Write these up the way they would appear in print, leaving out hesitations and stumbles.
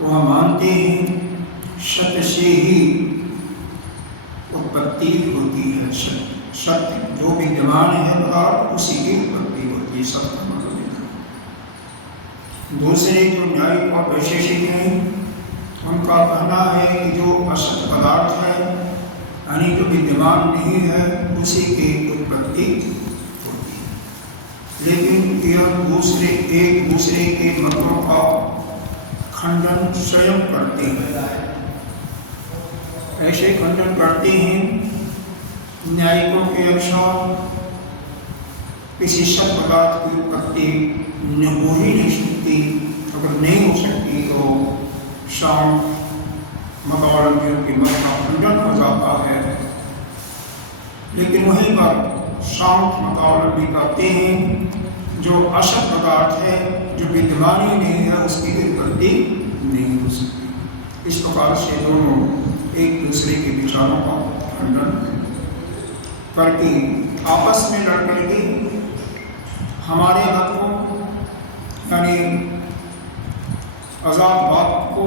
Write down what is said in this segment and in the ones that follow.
वह मानते हैं सत्य से ही उत्पत्ति होती है। सत्य जो विद्यमान है पदार्थ उसी की उत्पत्ति होती है। सत्य दूसरे जो न्यायिक और वैशेषिक हैं उनका कहना है कि जो असत पदार्थ है यानी जो विद्यमान नहीं है उसी की उत्पत्ति होती है। लेकिन यह एक दूसरे के मतों का खंडन स्वयं करते हैं। ऐसे खंडन करते हैं न्यायिकों के अनुसार किसी सत पदार्थ की उत्पत्ति हो ही नहीं सकती। अगर नहीं हो सकती तो शांत मतावलंबियों के मत का खंडन हो जाता है। लेकिन वहीं पर शांत मतावलंबी कहते हैं जो असत पदार्थ है जो विद्यमान ही नहीं है उसकी उत्पत्ति नहीं हो सकती। इस प्रकार से दोनों एक दूसरे के विचारों का खंडन करके आपस में लड़ करके हमारे मत को यानी आजादवाद को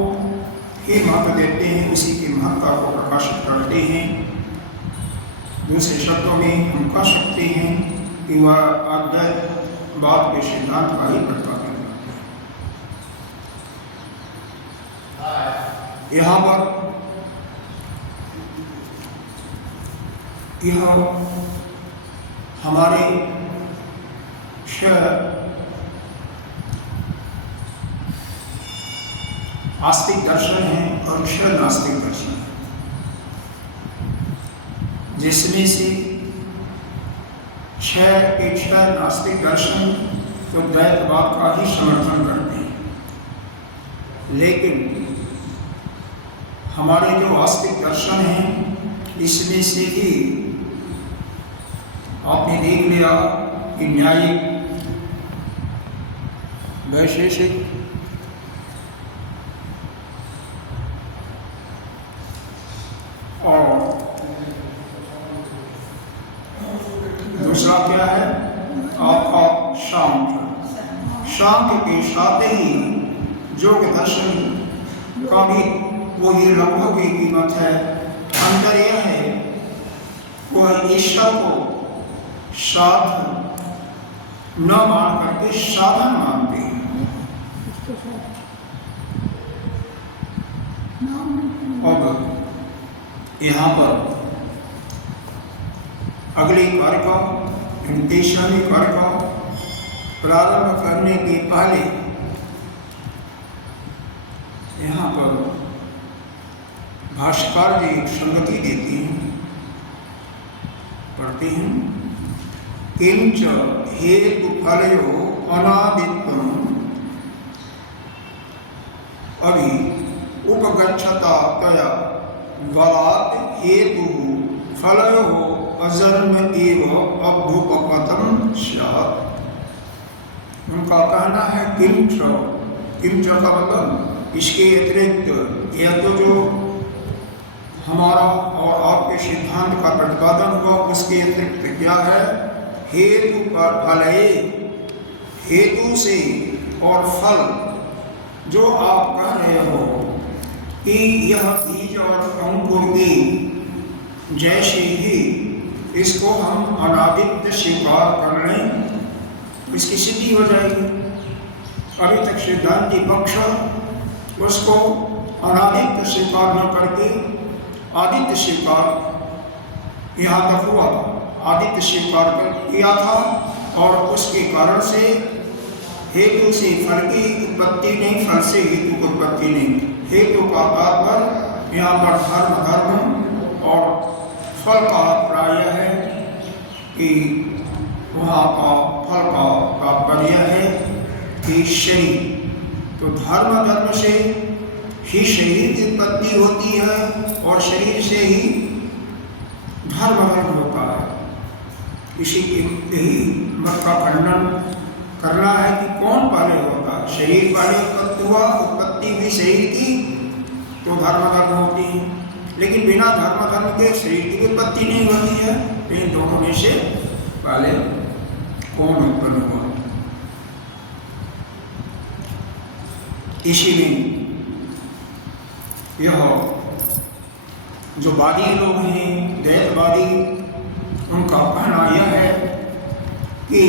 ही महत्व देते हैं, उसी की महत्ता को प्रकाशित करते हैं। दूसरे शब्दों में हम कह सकते हैं कि वह अद्वैतवाद के सिद्धांत का ही प्रतिपादन करते हैं। यहाँ पर यह हमारे आस्तिक दर्शन है और क्षय नास्तिक दर्शन है, जिसमें से क्षय नास्तिक दर्शन तो द्वैतवाद का ही समर्थन करते हैं। लेकिन हमारे जो आस्तिक दर्शन हैं इसमें से ही आपने देख लिया कि न्यायिक वैशेषिक और दूसरा क्या है आपका शांत के साथ ही योग दर्शन का भी वही लगभग की कीमत है। अंतर यह है वह ईश्वर को साधन न मान करके साधन मानते हैं। अब यहाँ पर अगले कार्य का तीसरे कार्य का प्रारंभ करने के पहले यहाँ पर भाष्यकार जी एक संगति देती हैं, पढ़ते हैं किंच हेतु फलयो अनादित्वम अभी उपगच्छता तया बलात् हेतु फलयो अजन्म एव अभ्युपगतम स्यात्। उनका कहना है किंच का मतलब इसके अतिरिक्त यह तो जो हमारा और आपके सिद्धांत का प्रतिपादन हुआ उसके अतिरिक्त क्या है हेतु पर फल है। हेतु से और फल जो आप कह रहे हो कि यह बीज और अंकुर की जैसे ही इसको हम अनादित्य स्वीकार कर लें इसकी सिद्धि हो जाएगी। अभी तक सिद्धांती पक्ष उसको अनादित्य स्वीकार न करके आदित्य स्वीकार यहाँ तक हुआ था, आदित्य स्वीकार किया था और उसके कारण से हेतु से फल की उत्पत्ति नहीं, फल से हेतु की उत्पत्ति नहीं। हेतु का तात्पर्य यहाँ पर धर्म और फल का प्राय है कि वहाँ का फल का तात्पर्य है कि शरीर। तो धर्म से ही शरीर की उत्पत्ति होती है और शरीर से ही धर्म होता है। इसी यही मत का खंडन करना है कि कौन पहले होता है। शरीर पहले उत्पत्ति हुआ, उत्पत्ति भी शरीर की तो धर्म होती है, लेकिन बिना धर्म के शरीर की उत्पत्ति नहीं होती है। तो इन दोनों में से पहले कौन उत्पन्न हुआ। इसीलिए यह जो वादी लोग हैं, द्वैतवादी, उनका कहना यह है कि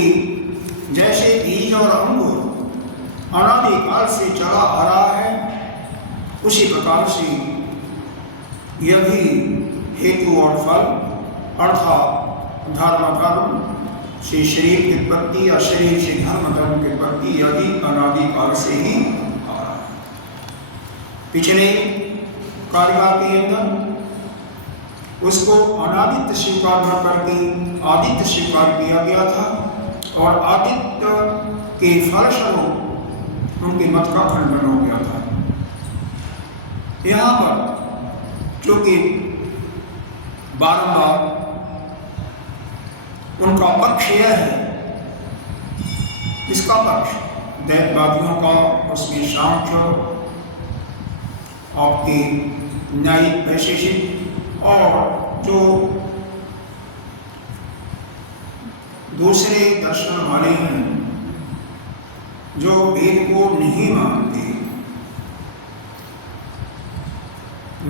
जैसे बीज और अंकुर अनादिकाल से चला आ रहा है, उसी प्रकार से यह भी हेतु और फल अर्थात धर्म से शरीर की उत्पत्ति या शरीर से धर्म की उत्पत्ति यह भी अनादिकाल से ही आ रहा है। पिछले कारिका के अंदर उसको अनादित्य स्वीकार न करके आदित्य स्वीकार किया गया था और आदित्य के फलस्वरूप उनके मत का खंडन हो गया था। यहाँ पर चूंकि बारंबार उनका पक्ष यह है, इसका पक्ष दैववादियों का, उसमें सांख्य, आपके न्यायिक वैशेषिक और जो दूसरे दर्शन वाले हैं जो वेद को नहीं मानते,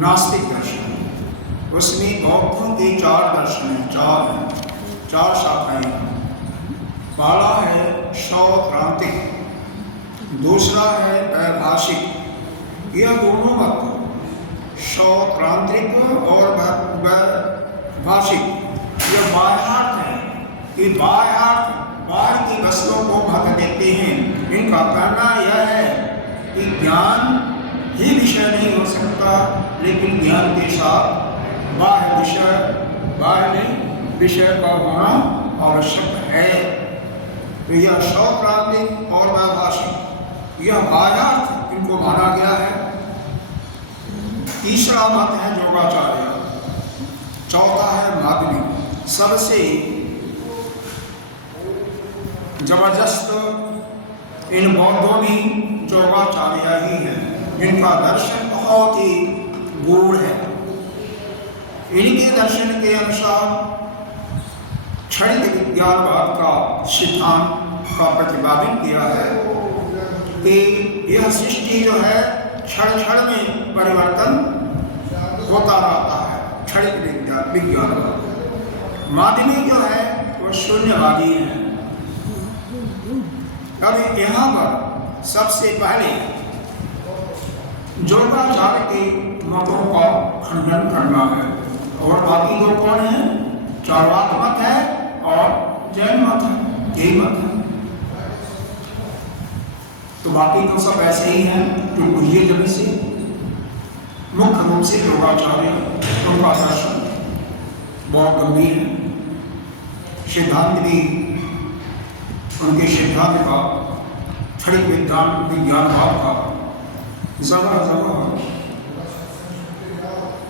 नास्तिक दर्शन, उसमें बौद्धों के 4 दर्शन हैं, 4 शाखाएं। पहला है सौत्रांतिक, दूसरा है वैभाषिक। यह दोनों मत सौत्रांतिक और वैभाषिक यह बाह्यार्थ है कि बाह्यार्थ बाहर की वस्तुओं को महत्व देते हैं। इनका कहना यह है कि ज्ञान ही विषय नहीं हो सकता, लेकिन ज्ञान के साथ बाह्य विषय का होना आवश्यक है। तो यह सौत्रांतिक और वैभाषिक यह बाह्यार्थ इनको माना गया है। तीसरा मत है योगाचार्य, चौथा है माध्यमिक। सबसे जबरदस्त इन बौद्धों में योगाचार्य ही है, जिनका दर्शन बहुत ही गूढ़ है। इनके दर्शन के अनुसार क्षणिक विज्ञानवाद का सिद्धांत का प्रतिपादन किया है कि यह सृष्टि जो है क्षण क्षण में परिवर्तन होता रहता है, क्षणिक विज्ञानवाद। माध्यमिक जो है वह शून्यवादी है। अब यहाँ पर सबसे पहले योगाचार्य के मतों का खंडन करना है, और बाकी दो कौन है? चार्वाक मत है और जैन मत है, यही मत है। तो बाकी तो सब ऐसे ही हैं। तो बुझिए जब से मुख्य रूप से योगाचार्य उनका दर्शन बहुत गंभीर है। सिद्धांत भी उनके सिद्धांत का क्षणिक विज्ञानवाद का जगह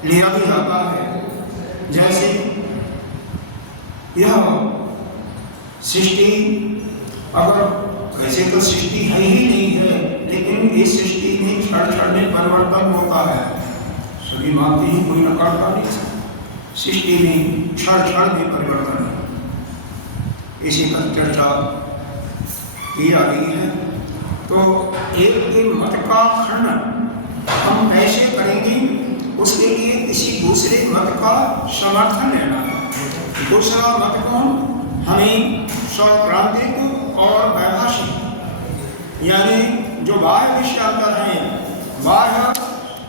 लिया भी जाता है। जैसे यह सृष्टि, अगर वैसे तो सृष्टि है ही नहीं है, लेकिन इस सृष्टि में क्षण क्षण में परिवर्तन होता है। सभी मानते ही, कोई नकारता नहीं सकता। सृष्टि में क्षण क्षण में परिवर्तन है, इसी पर चर्चा की जा रही है। तो एक मत का खंडन हम कैसे करेंगे, उसके लिए किसी दूसरे मत का समर्थन लेना है। दूसरा मत कौन? हमें सौत्रांतिक और वैभाषिक, यानी जो बाह्य विषयांतर हैं, बाह्य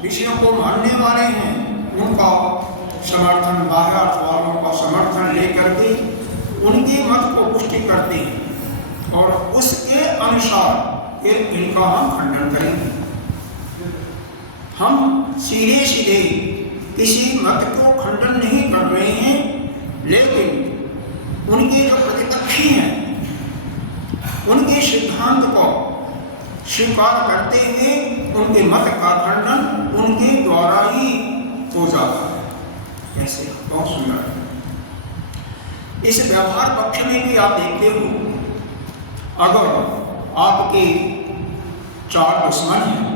विषयों को मानने वाले हैं, उनका समर्थन, बाह्य वालों का समर्थन लेकर के उनके मत को पुष्टि करते हैं और उसके अनुसार फिर इनका हम खंडन करेंगे। हम सीधे सीधे किसी मत को खंडन नहीं कर रहे हैं, लेकिन उनके जो प्रतिपक्षी हैं उनके सिद्धांत को स्वीकार करते हुए उनके मत का खंडन उनके द्वारा ही हो जाता है। ऐसे बहुत सुंदर है। इस व्यवहार पक्ष में भी आप देखते हो, अगर आपके 4 दुश्मन हैं,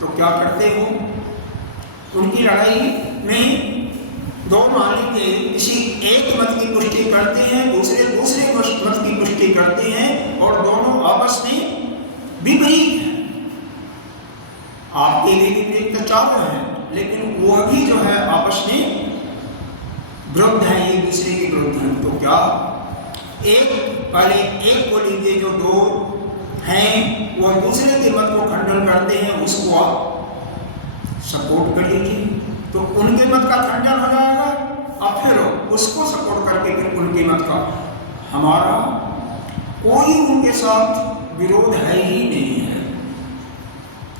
तो क्या करते हो? उनकी लड़ाई में दो मालिक के किसी एक मत की पुष्टि करते हैं, दूसरे मत की पुष्टि करते हैं, और दोनों आपस में विपरीत हैं। आपके लिए विपरीत तो चारों हैं, लेकिन वह भी जो है आपस में विरुद्ध है, एक दूसरे के विरुद्ध हैं। तो क्या पहले एक को लीजिए, जो दो हैं वह दूसरे के मत को खंडन करते हैं, उसको आप सपोर्ट कर लीजिए, तो उनके मत का खंडन हो जाएगा, और फिर उसको सपोर्ट करके फिर उनके मत का। हमारा कोई उनके साथ विरोध है ही नहीं है,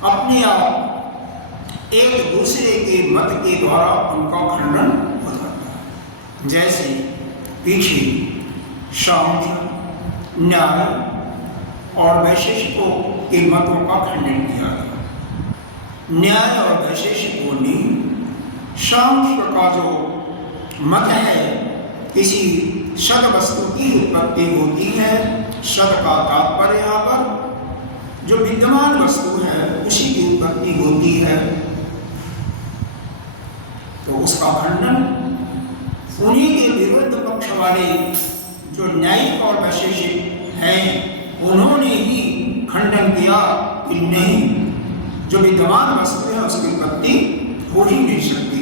अपने आप एक दूसरे के मत के द्वारा उनका खंडन हो जाता है। जैसे पीछे सांख्य, न्याय और वैशेषिकों के मतों का खंडन किया गया। न्याय और वैशेषिकों ने सांख्य का जो मत है, किसी सद वस्तु की उत्पत्ति होती है, सद का तात्पर्य यहाँ पर जो विद्यमान वस्तु है उसी की उत्पत्ति होती है, तो उसका खंडन उन्हीं के विरुद्ध पक्ष वाले जो न्यायिक और वैशेषिक हैं उन्होंने ही खंडन किया कि नहीं, जो विद्यमान वस्तु है उसकी उत्पत्ति हो ही नहीं सकती।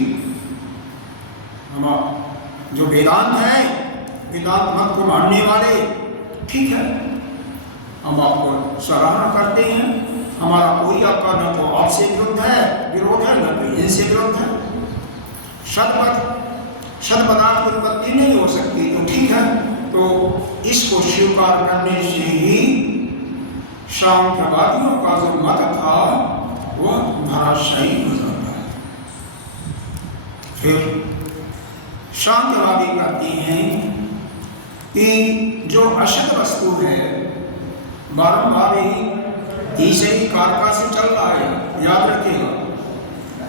हम जो वेदांत है, वेदांत मत को मानने वाले, ठीक है, हम आपको सराहना करते हैं, हमारा कोई आपका न तो आपसे विरोध है न तो इनसे विरोध है। सद पदार्थ की उत्पत्ति नहीं हो सकती, तो ठीक है, तो इसको स्वीकार करने से ही सांख्यवादियों का जो मत था वह धराशायी हो जाता है। फिर सांख्यवादी कहते हैं कि जो अशद वस्तु है बारंबार ही तीसरी कारका से चल रहा है, याद रखिएगा,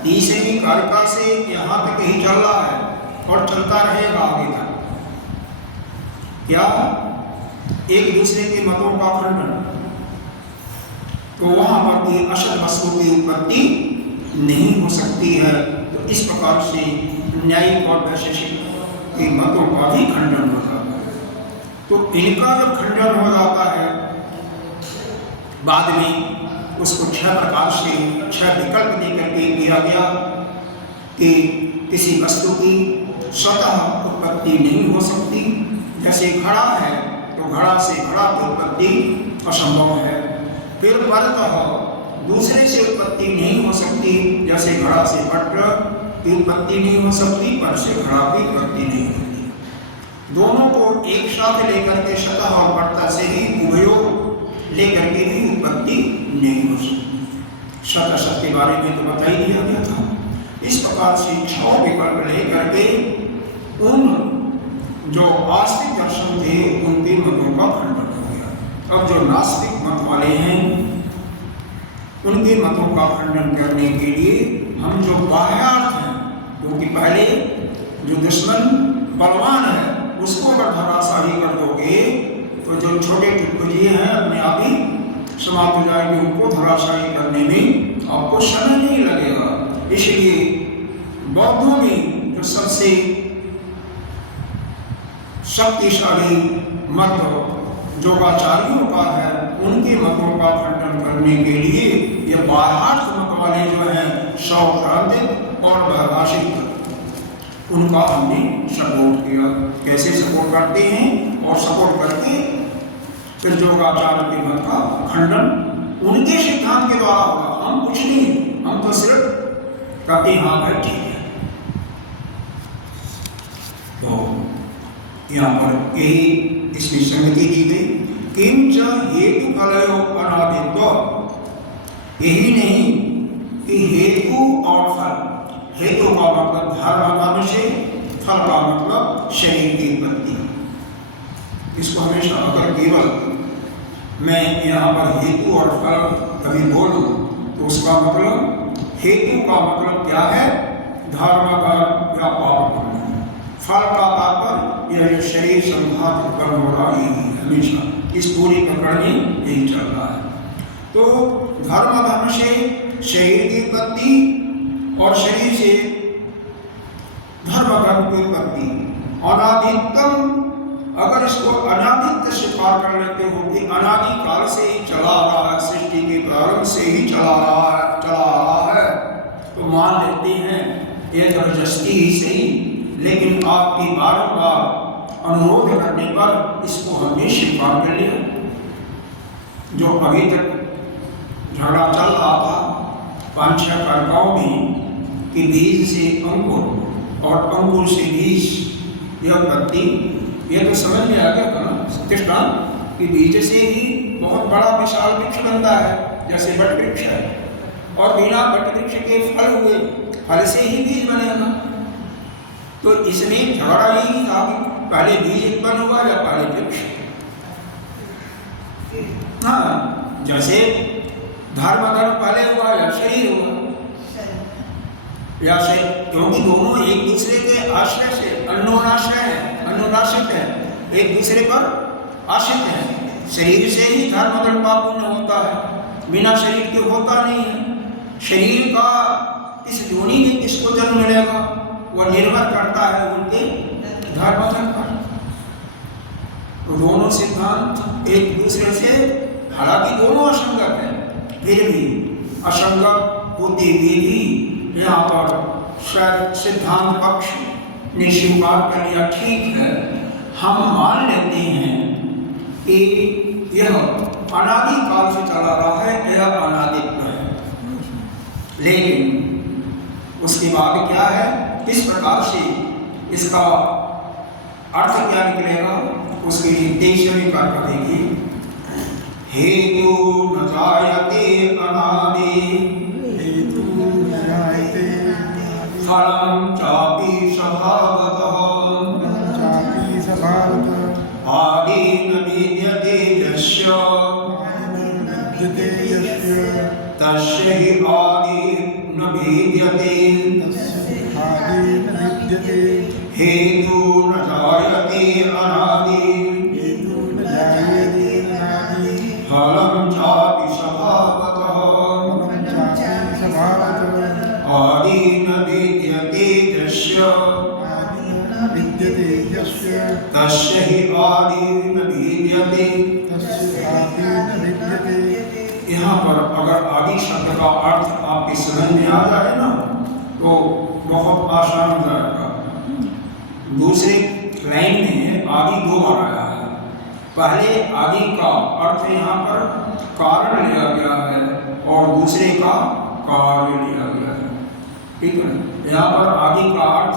तीसरी कारका से यहाँ तक ही चल रहा है और चलता रहेगा आगे तक। क्या एक दूसरे के मतों का खंडन, तो वहां पर कोई अशद वस्तु की उत्पत्ति नहीं हो सकती है। तो इस प्रकार से न्यायिक और वैशेषिक के मतों का भी खंडन हो जाता है। तो इनका जब खंडन हो जाता है, बाद में उसको 6 प्रकार से 6 विकल्प देकर के किया गया कि किसी वस्तु की स्वतः उत्पत्ति नहीं हो सकती। जैसे घड़ा है तो घड़ा से घड़ा की उत्पत्ति असंभव है। फिर परतः दूसरे से उत्पत्ति नहीं हो सकती, जैसे घड़ा से पट की उत्पत्ति नहीं हो सकती, पर से घड़ा की उत्पत्ति नहीं होती। दोनों को एक साथ लेकर के सतह और परतः से ही उभयोग लेकर के भी उत्पत्ति नहीं हो सकती। सत असत के बारे में तो बता ही दिया गया था। इस प्रकार से 6 विकल्प लेकर के उन जो आस्तिक दर्शन थे उनके मतों का खंडन हो गया। अब जो नास्तिक मत वाले हैं उनके मतों का खंडन करने के लिए हम जो बाह्यार्थ हैं, क्योंकि पहले जो दुश्मन बलवान है उसको अगर धराशायी कर दोगे तो जो छोटे टुकड़े हैं अपने आप ही समाप्त हो जाएंगे। उनको धराशायी करने में आपको समय नहीं लगेगा। इसलिए बौद्धों में जो सबसे शक्तिशाली मत योगाचार्यों का है, उनके मतों का खंडन करने के लिए ये बाह्यार्थ मत वाले जो हैं सौक्रांतिक और वैभाषिक, उनका हमने सपोर्ट किया। कैसे सपोर्ट करते हैं, और सपोर्ट करके फिर योगाचार्य के मत का खंडन उनके सिद्धांत के द्वारा होगा। हम कुछ नहीं, हम तो सिर्फ कहते हाँ भाई ठीक है। तो यहाँ पर यही इसमें संगति की गई। किंच हेतु कलयो अनादित्व, यही नहीं कि हेतु और फल, हेतु का मतलब धर्म का विषय, फल का मतलब शरीर की उत्पत्ति। इसको हमेशा अगर केवल मैं यहाँ पर हेतु और फल कभी बोलूं तो उसका मतलब हेतु का मतलब क्या है, धर्म का या पाप करना। फल का तात्पर्य यह शरीर संघात उत्पन्न हो रहा है, हमेशा इस पूरी प्रकरण में यही चल रहा है। तो धर्म से शरीर की उत्पत्ति और शरीर से धर्म की उत्पत्ति। अनादित्व, अगर इसको अनादित्य स्वीकार कर लेते हो कि अनादि काल से ही चला आ रहा है, सृष्टि के प्रारंभ से ही चला आ रहा है ये जबरदस्ती ही सही, लेकिन आपकी बार-बार अनुरोध करने पर इसको हमने स्वीकार कर लिया। जो अभी तक झगड़ा चल रहा था 5-6 कर्काओं में कि बीज से अंकुर और अंकुर से बीज यह उत्पत्ति, यह तो समझ में आ गया था ना कृष्णा कि बीज से ही बहुत बड़ा विशाल वृक्ष बनता है, जैसे वट वृक्ष है, और बिना वट वृक्ष के फल हुए, फल से ही बीज बनेगा। तो इसमें झगड़ा यही था कि पहले बीज उत्पन्न हुआ या पहले वृक्ष। हाँ, जैसे धर्म पहले हुआ या शरीर हुआ, या से, क्योंकि दोनों एक दूसरे के आश्रय से अन्योनाश्रित है, एक दूसरे पर आश्रित है। शरीर से ही धर्म पाप पुण्य होता है, बिना शरीर के होता नहीं है। शरीर का इस योनि में किसको जन्म मिलेगा वह निर्भर करता है उनके धर्म पर। तो दोनों सिद्धांत एक दूसरे से, हालांकि दोनों असंगत है, फिर भी असंगत होते हुए भी यहाँ पर सिद्धांत पक्ष ने स्वीकार कर लिया, ठीक है, हम मान लेते हैं कि यह अनादि काल से चला रहा है, यह अनादित्व है। लेकिन उसके बाद क्या है, किस प्रकार से इसका अर्थ क्या निकलेगा, उसके लिए 23वें कार्य देखिए। हेतु न जायते अनादि फलं चापि स्वभावतः आदि न विद्यते यस्य तस्य हि आदि न विद्यते। हेतु न जायते अनादि फलं चापि स्वभावतः आदि न विद्यते यस्य तस्य हि आदि न विद्यते। यहाँ पर अगर आदि शब्द का अर्थ आपके समझ में आ जाए ना तो बहुत आसान हो जाएगा। दूसरे लाइन में आदि 2 बार आया है। पहले आदि का अर्थ यहाँ पर कारण लिया गया है और दूसरे का कार्य लिया गया है, ठीक है। यहाँ पर आदि का अर्थ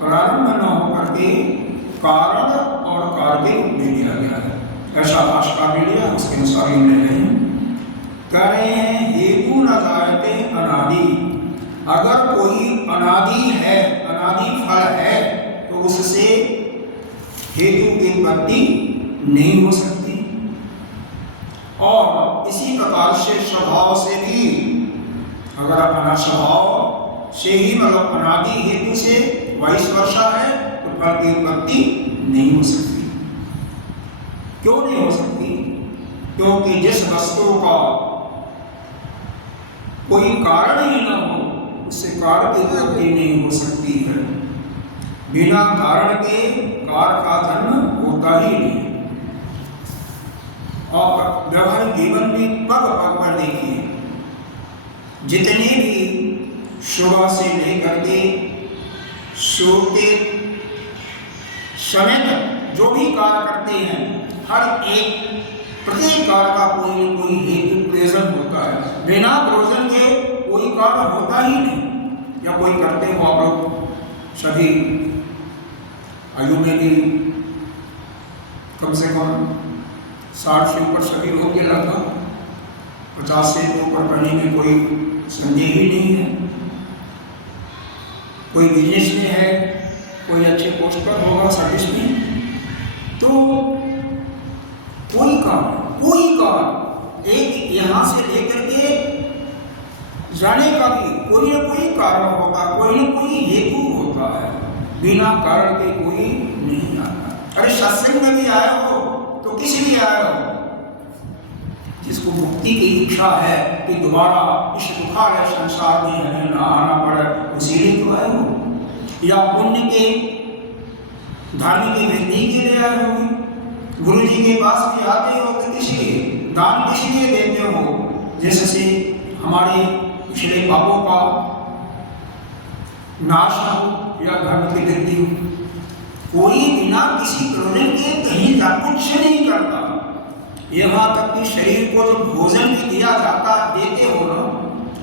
प्रारंभ न होकर के कारण और कार्य में लिया गया है, ऐसा भाष्यकार ने लिया, उसके अनुसार ही ले रहे हैं। कह रहे हैं हेतु न जायते अनादि, अगर कोई अनादि है, अनादि फल है, तो उससे हेतु की उत्पत्ति नहीं हो सकती। और इसी प्रकार से स्वभाव से भी, अगर अपना स्वभाव से ही मतलब अनादि हेतु से वाइस वर्षा है तो फल की उत्पत्ति नहीं हो सकती। क्यों नहीं हो सकती? क्योंकि जिस वस्तु का कोई कारण ही ना हो उससे कार्य की उत्पत्ति नहीं हो सकती है। बिना कारण के कार्य का जन्म होता ही नहीं। और व्यवहारिक जीवन में पग पग पर देखिए, जितने भी सुबह से लेकर के सोते समय तक जो भी कार्य करते हैं, हर एक प्रत्येक कार्य का कोई न कोई हेतु प्रयोजन होता है। बिना प्रयोजन के कोई कार्य होता ही नहीं। या कोई करते हो आप लोग सभी आयु में भी कम से कम 60 से ऊपर सभी लोग के लगभग 50 से ऊपर पढ़ने में कोई संदेह ही नहीं है। कोई बिजनेस में है, कोई अच्छे पोस्ट पर होगा सर्विस में, तो कोई काम एक यहाँ से लेकर के जाने का भी कोई ना कोई कारण होगा, कोई ना कोई हेतु होता है। बिना कारण के कोई नहीं आता। अरे सत्संग में भी आया हो तो किस लिए आया हो? जिसको मुक्ति की इच्छा है कि दोबारा इस दुखालय संसार में हमें ना आना पड़े, उसीलिए तो आए हो। या पुण्य के धार्मिक की वृद्धि के लिए आए हो। गुरु जी के पास भी आते हो तो किस लिए? दान किस लिए देते हो? जिससे हमारे पिछले पापों का नाश हो या धर्म की वृद्धि हो। कोई बिना किसी प्रयोजन के कहीं जा कुछ नहीं करता। यहाँ तक कि शरीर को जो भोजन भी दिया जाता देते हो ना,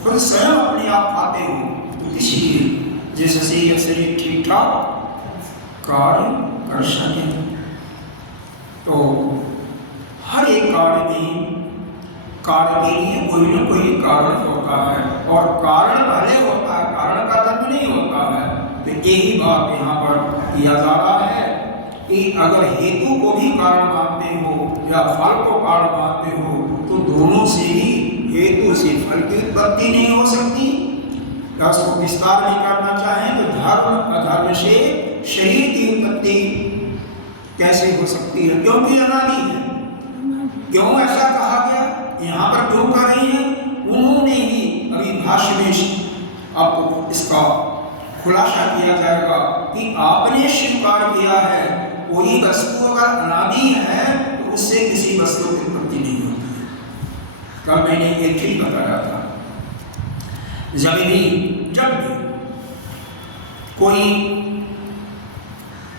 खुद स्वयं अपने आप खाते हो, तो इसलिए जिससे यह शरीर ठीक ठाक कार्य कर सके। तो हर एक कार्य के लिए कोई न कोई कारण होता है, और कारण पहले होता है, कारण का जन्म नहीं होता है। तो यही बात यहाँ पर किया जा रहा है कि अगर हेतु को भी कारण मानते हो या फल को कारण मानते हो, तो दोनों से ही हेतु से फल की उत्पत्ति नहीं हो सकती। उसको विस्तार नहीं करना चाहें तो धर्म अधर्म से शरीर की उत्पत्ति कैसे हो सकती है? क्योंकि अनादि है। क्यों ऐसा कहा गया, यहाँ पर क्यों कह रही है? उन्होंने ही अभी भाष्य में आपको इसका खुलासा किया जाएगा कि आपने स्वीकार किया है कोई वस्तु अगर अनादि है तो उससे किसी वस्तु की उत्पत्ति नहीं होती है। कल मैंने एक चीज बताया था, जब भी कोई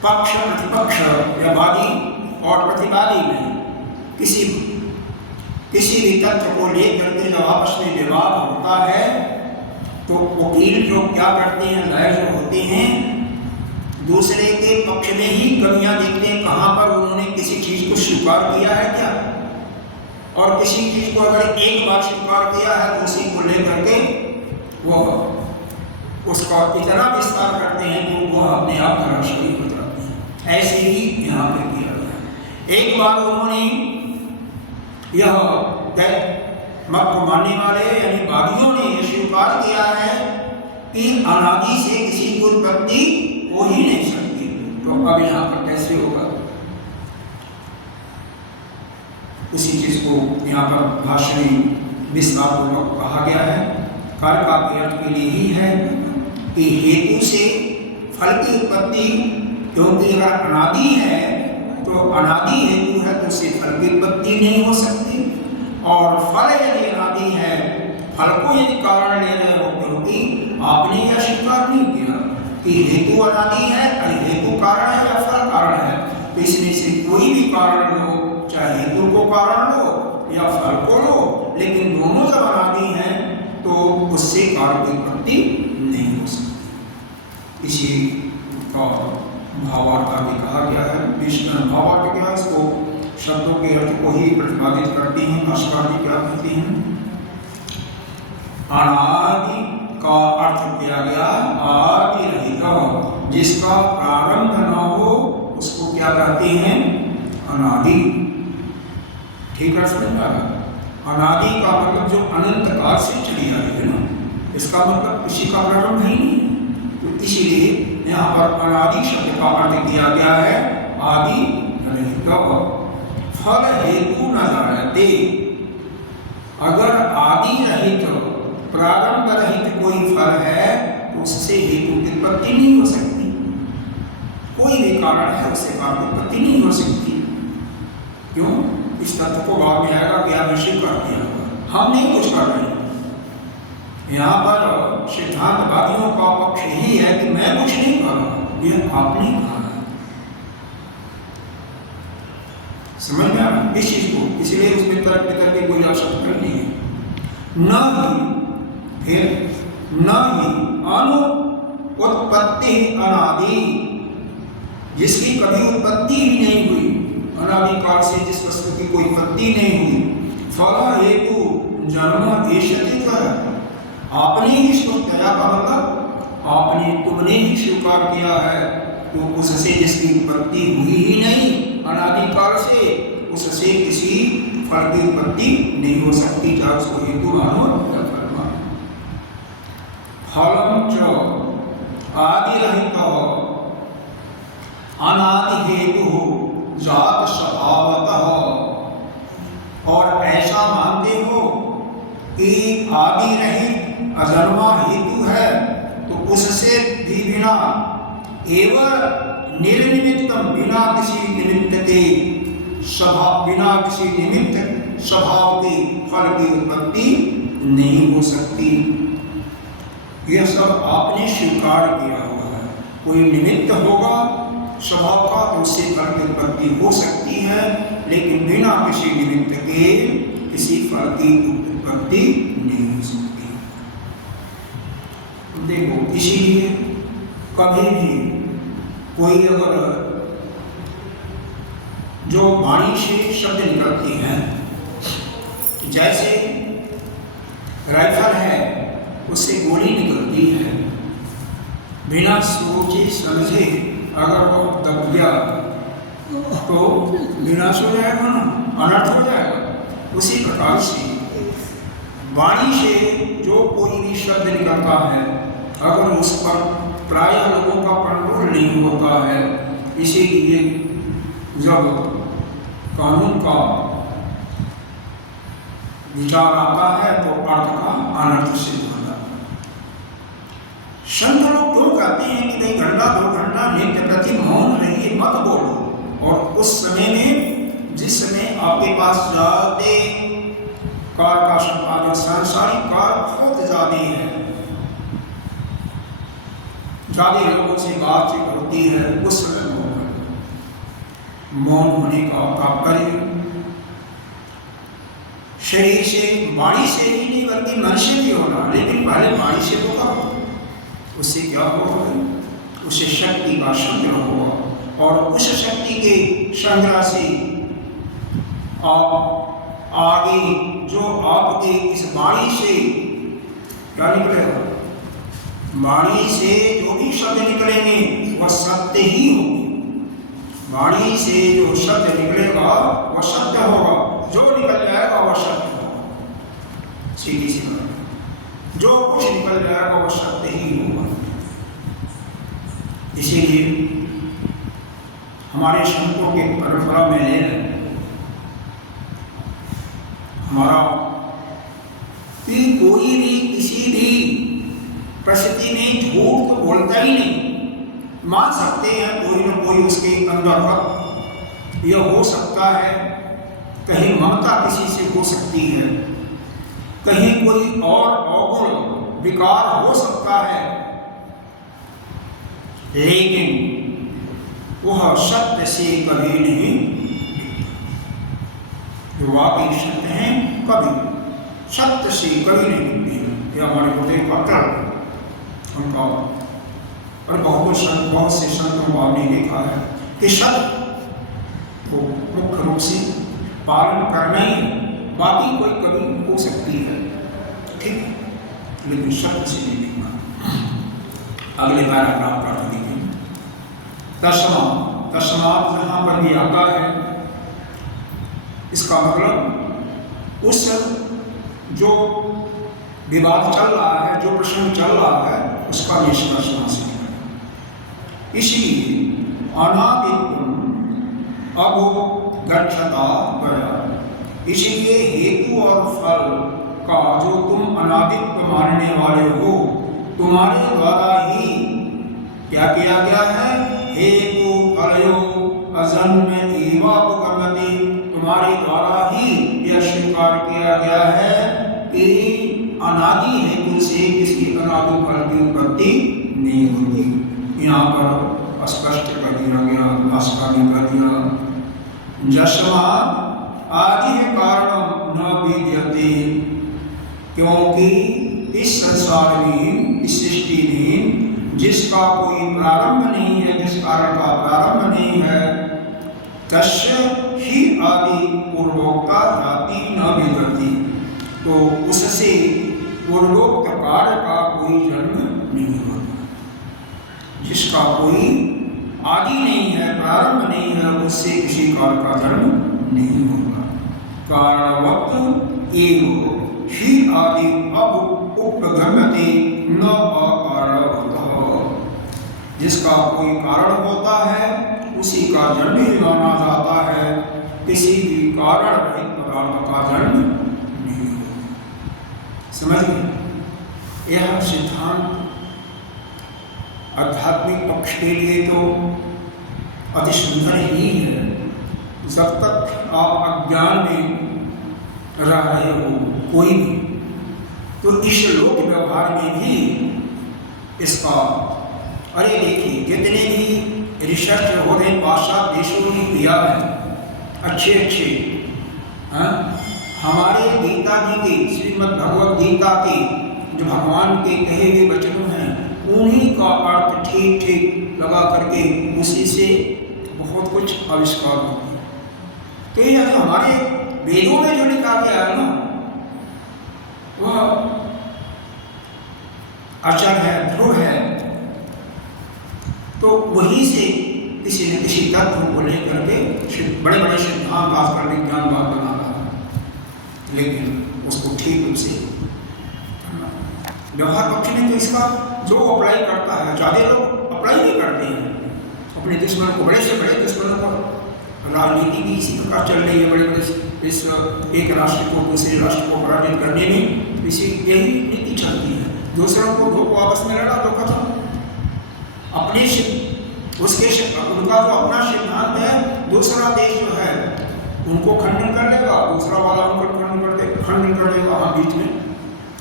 पक्ष प्रतिपक्ष या वादी और प्रतिवादी में किसी भी तथ्य को लेकर के जब आपस में विवाद होता है, तो वकील जो क्या करते हैं, लॉयर जो होते हैं, दूसरे के पक्ष में ही कमियां देखते हैं, कहाँ पर उन्होंने किसी चीज को स्वीकार किया है क्या, और किसी चीज को अगर एक बार स्वीकार किया है तो उसी को लेकर के वो उसका इतना विस्तार करते हैं कि वो अपने आप धराशायी हो जाते हैं। ऐसे ही यहाँ पे किया गया। एक बार उन्होंने यह मत को मानने वाले यानी वादियों ने यह स्वीकार किया है कि अनादि से किसी की उत्पत्ति हो ही नहीं सकती, तो अब यहाँ पर कैसे होगा? उसी चीज को यहाँ पर भाष्य में विस्तार पूर्वक कहा गया है। कार्य का अर्थ के लिए ही है कि हेतु से फल की उत्पत्ति, क्योंकि अगर अनादि है तो अनादि हेतु है तो उससे फल की उत्पत्ति नहीं हो सकती, और फल यदि अनादि है, फल को यदि कारण ले रहे हो, क्योंकि आपने यह स्वीकार नहीं किया कि हेतु अनादि है, हेतु कारण है या फल कारण है, तो इसमें से कोई भी कारण लो, चाहे हेतु को कारण लो या फल को लो, लेकिन दोनों जब अनादि हैं तो उससे कार्य की उत्पत्ति नहीं हो सकती। इसी का भावार्थ आगे कहा गया है। विष्णु भावार्थ क्या है, इसको शब्दों के अर्थ को ही प्रतिपादित करते हैं। भाष्यकार जी क्या कहते हैं? अनादि का अर्थ किया गया आदि रहित, जिसका प्रारंभ न हो उसको क्या कहते हैं? अनादि। ठीक है, समझ आ गया? अनादि का मतलब जो अनंत काल से चली आ रही है ना, इसका मतलब किसी का प्रारंभ ही नहीं। तो इसीलिए यहाँ पर अनादि शब्द का अर्थ किया गया है आदि रहित। फल हेतु न जायते, अगर आदि रहित प्रारंभ रहित कोई फल है तो उससे हेतु की उत्पत्ति नहीं हो सकती। कोई भी कारण है उससे कार्य की उत्पत्ति नहीं हो सकती। क्यों? इस तथ्य को बाद में आएगा कि आप निश्चित कर दिया, हम नहीं कुछ कर रहे हैं। यहाँ पर सिद्धांतवादियों का पक्ष यही है कि मैं कुछ नहीं कर रहा, यह आपने कहा है। समझ में आ रहा इस चीज को? इसलिए उसमें तर्क वितर्क की कोई आवश्यकता नहीं है। न ही अनुत्पत्ति अनादि, जिसकी कभी उत्पत्ति ही नहीं हुई, अनादि काल से जिस वस्तु की कोई उत्पत्ति नहीं हुई, फल हेतु जन्म एषति है। आपने ही इसको तया का मतलब आपने तुमने ही स्वीकार किया है, तो उससे जिसकी उत्पत्ति हुई ही नहीं अनादि काल से, उससे किसी फल की उत्पत्ति नहीं हो सकती, चाहे उसको हेतु मानो या फल मानो। फलम च आदि रहित अनादि हेतु जात स्वभावतः, और ऐसा मानते हो कि आदि रहित अजन्मा हेतु है तो उससे भी बिना एवं निर्निमित्तम, बिना किसी निमित्त के स्वभाव, बिना किसी निमित्त स्वभाव की फल की उत्पत्ति नहीं हो सकती। यह सब आपने स्वीकार किया हुआ है। कोई निमित्त होगा स्वभाव का तो उससे फल की उत्पत्ति हो सकती है, लेकिन बिना किसी निमित्त के किसी फल की उत्पत्ति नहीं हो सकती। देखो, इसीलिए कभी भी कोई अगर जो वाणी से शब्द निकलते हैं, जैसे राइफल है उससे गोली निकलती है, बिना सोचे समझे अगर वो दब गया तो विनाश हो जाएगा ना, अनर्थ हो जाएगा। उसी प्रकार से वाणी से जो कोई भी शब्द निकलता है, अगर उस पर प्रायः लोगों का कंट्रोल नहीं होता है, इसीलिए जब कानून का विचार आता है तो अर्थ का अनर्थ सिद्ध होता है। संत लोग क्यों कहते हैं कि भाई घंटा 2 घंटा नित्य प्रति मौन रहिए, मत बोलो, और उस समय में जिस समय आपके पास ज्यादा कार का संपादन सांसारिक कार बहुत ज्यादा है, ज्यादा लोगों से बातचीत होती है, उस समय मौन होने का तात्पर्य शरीर से, वाणी से ही नहीं बल्कि मन से भी होना, लेकिन पहले वाणी से होगा, उससे क्या होगा, उससे शक्ति का संग्रह होगा, और उस शक्ति के संग्रह से आप आगे जो आपके इस वाणी से क्या निकलेगा, वाणी से जो भी शब्द निकलेंगे वह सत्य ही होंगे। वाणी से जो शब्द निकलेगा वह सत्य होगा, जो निकल जाएगा वह सत्य होगा। सीधी सी बात, जो कुछ निकल जाएगा वह सत्य ही होगा। इसीलिए हमारे संतों के परंपरा में है, हमारा कि कोई भी किसी भी परिस्थिति में झूठ तो बोलता ही नहीं। मान सकते हैं कोई न कोई उसके अंदर यह हो सकता है, कहीं ममता किसी से हो सकती है, कहीं कोई और अवगुण विकार हो सकता है, लेकिन वह सत्य से कभी नहीं, जो वाकई सत्य हैं कभी सत्य से कभी नहीं मिलती है। यह हमारे गुरुदेव का तर्क उनका, और बहुत से संतों को आपने देखा है कि सत्य को मुख्य रूप से पालन करना ही, बाकी कोई कभी हो सकती है, ठीक है, लेकिन सत्य से नहीं लिखना। अगले पैराग्राफ पढ़ दीजिए। तस्मात् जहाँ पर भी आता है, इसका मतलब उस जो विवाद चल रहा है, जो प्रश्न चल रहा है, उसका निष्कर्ष हासिल है। इसलिए अनादित्वम् अभोगच्छता गया, इसलिए हेतु और फल का जो तुम अनादित्व मानने वाले हो, तुम्हारे द्वारा ही क्या किया गया है, हेतु फलयो अजन्म एवापगम्यते, तुम्हारे द्वारा ही यह स्वीकार किया गया है कि अनादि हेतु से किसी अनादि फल की उत्पत्ति नहीं होती। यहाँ पर स्पष्ट कर दिया गया, भाषा भी कर दिया, यस्मात् आदि कारणम न विद्यते, क्योंकि इस संसार में, इस सृष्टि में जिसका कोई प्रारंभ नहीं है, जिस कारण का प्रारंभ नहीं है, तस्य ही आदि पूर्वोक्ता जाति न विद्यते, तो उससे पूर्वोक्त कार्य का कोई जन्म नहीं होता। जिसका कोई आदि नहीं है, प्रारंभ नहीं है, उससे किसी कार्य का जन्म नहीं होगा। कारणवत् एव ही आदि अब उपगम्यते न अकारणवतः, जिसका कोई कारण होता है उसी का जन्म ही माना जाता है, किसी भी कारण रहित पदार्थ का जन्म नहीं होता। समझ गए? यह सिद्धांत आध्यात्मिक पक्ष के लिए तो अति सुंदर ही है। जब तक आप अज्ञान में रह रहे हो कोई भी, तो इस लोक व्यवहार में भी इसका। अरे देखिए, जितने भी रिसर्च हो रहे पाश्चात्य देशों ने किया है अच्छे अच्छे, हमारे गीता जी के, श्रीमद् भगवद गीता के जो भगवान के कहे हुए वचनों हैं, उन्हीं का अर्थ ठीक ठीक लगा करके उसी से बहुत कुछ आविष्कार हो गया। तो ये हमारे वेदों में जो लिखा गया है ना, वह अचल है, ध्रुव है। तो वहीं से किसी न किसी तत्व को लेकर के बड़े बड़े सिद्धांत पास करके ज्ञान बात बना रहा है, लेकिन उसको ठीक रूप से व्यवहार पक्ष में तो इसका जो अप्लाई करता है, ज़्यादा लोग अप्लाई नहीं करते हैं अपने दुश्मन को, बड़े से बड़े दुश्मनों को। राजनीति भी इसी प्रकार चल रही है, बड़े बड़े इस एक राष्ट्र को दूसरे राष्ट्र को पराजित करने में इसी यही नीति चलती है। दूसरों को दो आपस में लड़ा तो खत्म। अपने उसके उनका जो अपना सिद्धांत है, दूसरा देश जो है उनको खंडन कर लेगा, दूसरा वाला उनको खंडन कर देगा। हम बीच में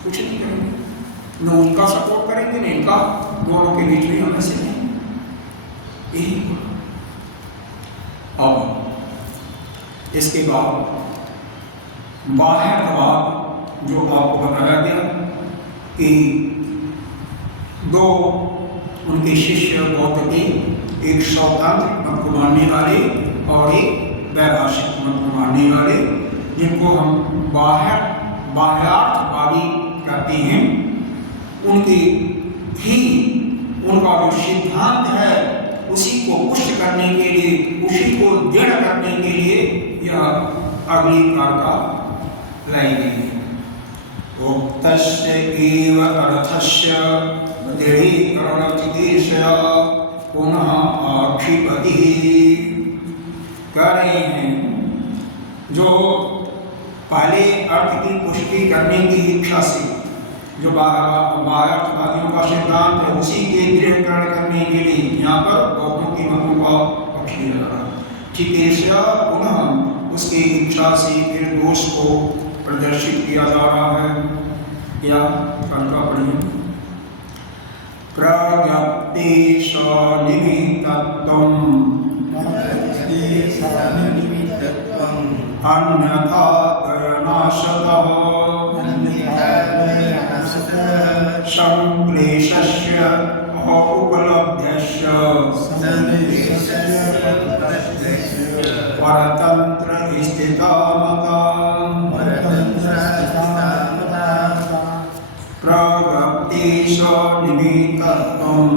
कुछ नहीं करेंगे, न उनका सपोर्ट करेंगे न इनका, दोनों के बीच में हम ऐसे नहीं। यही अब इसके बाद बाह्य प्रभाव जो आपको बताया गया कि दो उनके शिष्य बौद्ध के, एक स्वतंत्र मत को मानने वाले और एक वैभाषिक मत को मानने वाले, जिनको हम बाह्यार्थवादी कहते हैं, उनकी ही उनका जो सिद्धांत है उसी को पुष्ट करने के लिए, उसी को दृढ़ करने के लिए यह अगली वार्ता लाई गई है। उक्तस्य एव अर्थस्य दृढ़ीकरणचिकीर्षया पुनः आक्षिपति। कह रहे हैं जो पहले अर्थ की पुष्टि करने की इच्छा से जो बाह्यार्थवादियों का सिद्धांत है उसी के दृढ़ीकरण करने के लिए यहाँ पर बौद्धों की मतों का पक्ष लिया जा रहा है। चिकीर्षया पुनः उसकी इच्छा से फिर दोष को प्रदर्शित किया जा रहा है। या कर्ता पढ़िए। प्रज्ञप्ति निमित्तत्वम् अन्यथा दयनाशतः संक्लेशस्य उपलब्धस्य परतंत्र स्थिता मता प्रज्ञप्ति निमित्तत्वम्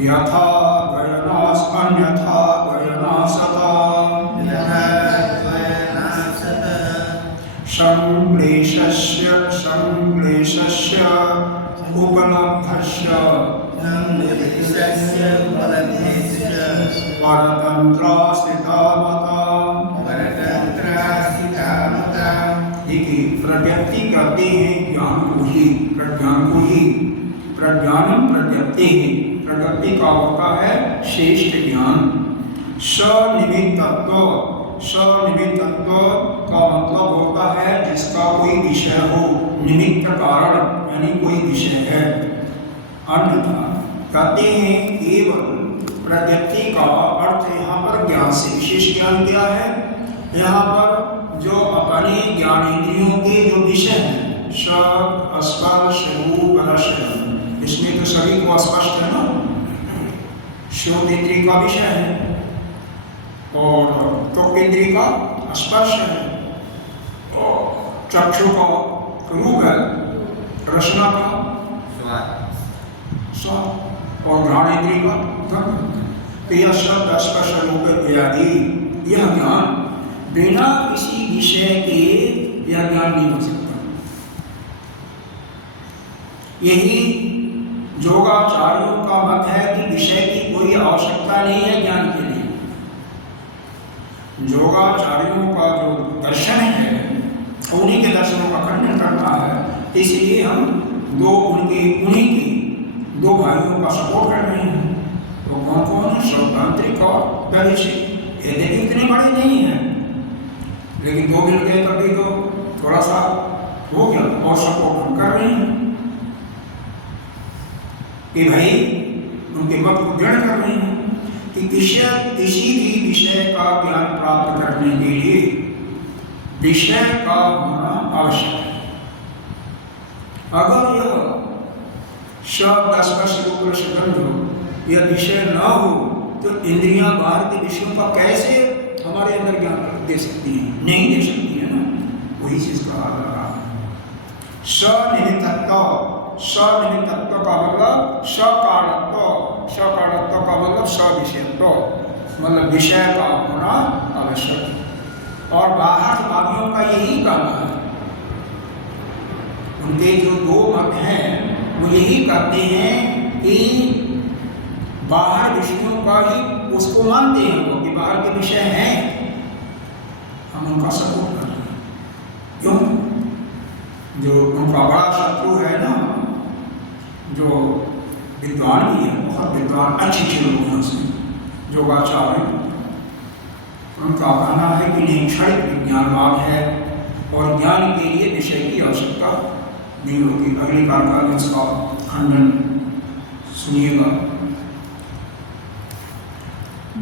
यथा अन्यथा गयनासता संक्लेशस्य उपलब्धस्य परतंत्रास्थिता मता। देखिए, प्रज्ञप्ति करते हैं ज्ञान को ही, प्रज्ञान को ही। प्रज्ञानम प्रज्ञप्ति है, प्रज्ञप्ति का होता है श्रेष्ठ ज्ञान। सनिमित्तत्व, सनिमित्तत्व का मतलब होता है जिसका कोई विषय हो, निमित्त कारण यानी कोई विषय है। अन्यथा कहते हैं केवल प्रज्ञप्ति का अर्थ यहाँ पर ज्ञान से विशेष ज्ञान क्या है। यहाँ पर जो अपने ज्ञानेंद्रियों के जो विषय हैं, शब्द स्पर्श रूप रस, इसमें तो सभी को स्पष्ट है ना। श्रोत इंद्रिय का विषय है और त्वक इंद्रिय का स्पर्श है और चक्षु का रूप है, रसना का स्वाद और घ्राण इंद्रिय का गंध। तो यह शब्द स्पर्श रूप इत्यादि यह ज्ञान बिना किसी विषय के यह ज्ञान नहीं हो सकता। यही योगाचार्यों का मत है कि विषय की कोई आवश्यकता नहीं है ज्ञान के लिए। योगाचार्यों का जो दर्शन है उन्हीं के दर्शनों का खंडन करता है। इसलिए हम उन्हीं के दो भाइयों का सपोर्ट कर रहे हैं। तो कौन कौन है? सौतांत्रिक और वैदेशिक। ये देखिए इतने बड़े नहीं हैं, लेकिन दो मिल गए तभी तो थोड़ा सा हो गया। और सपोर्ट हम कर रहे हैं कि भाई उनके मत को दृढ़ कर रहे हैं कि किसी भी विषय का ज्ञान प्राप्त करने के लिए विषय का होना आवश्यक है। अगर यह शब्द स्पर्श रूप रस गंध यह विषय न हो तो इंद्रियां बाहर के विषयों का कैसे हमारे अंदर ज्ञान दे सकती हैं? नहीं दे सकती है ना। वही चीज कहा जा रहा है। सनिमित्तत्व का मतलब सकारणत्व का मतलब सविषयत्व, मतलब विषय का होना आवश्यक। और बाहर वादियों का यही कहना है। उनके जो दो मत हैं वो यही कहते हैं कि बाहर विषयों का ही उसको मानते हैं वो कि बाहर के विषय हैं, हम उनका सपोर्ट कर रहे हैं। क्यों? जो उनका बड़ा शत्रु है ना, जो विद्वान भी है, बहुत विद्वान अच्छे लोग हैं उसमें, योगाचार्य, उनका कहना है कि निक्षणिक विज्ञानवाद है और ज्ञान के लिए विषय की आवश्यकता नहीं होगी। अगली बार का इसका खंडन सुनिएगा।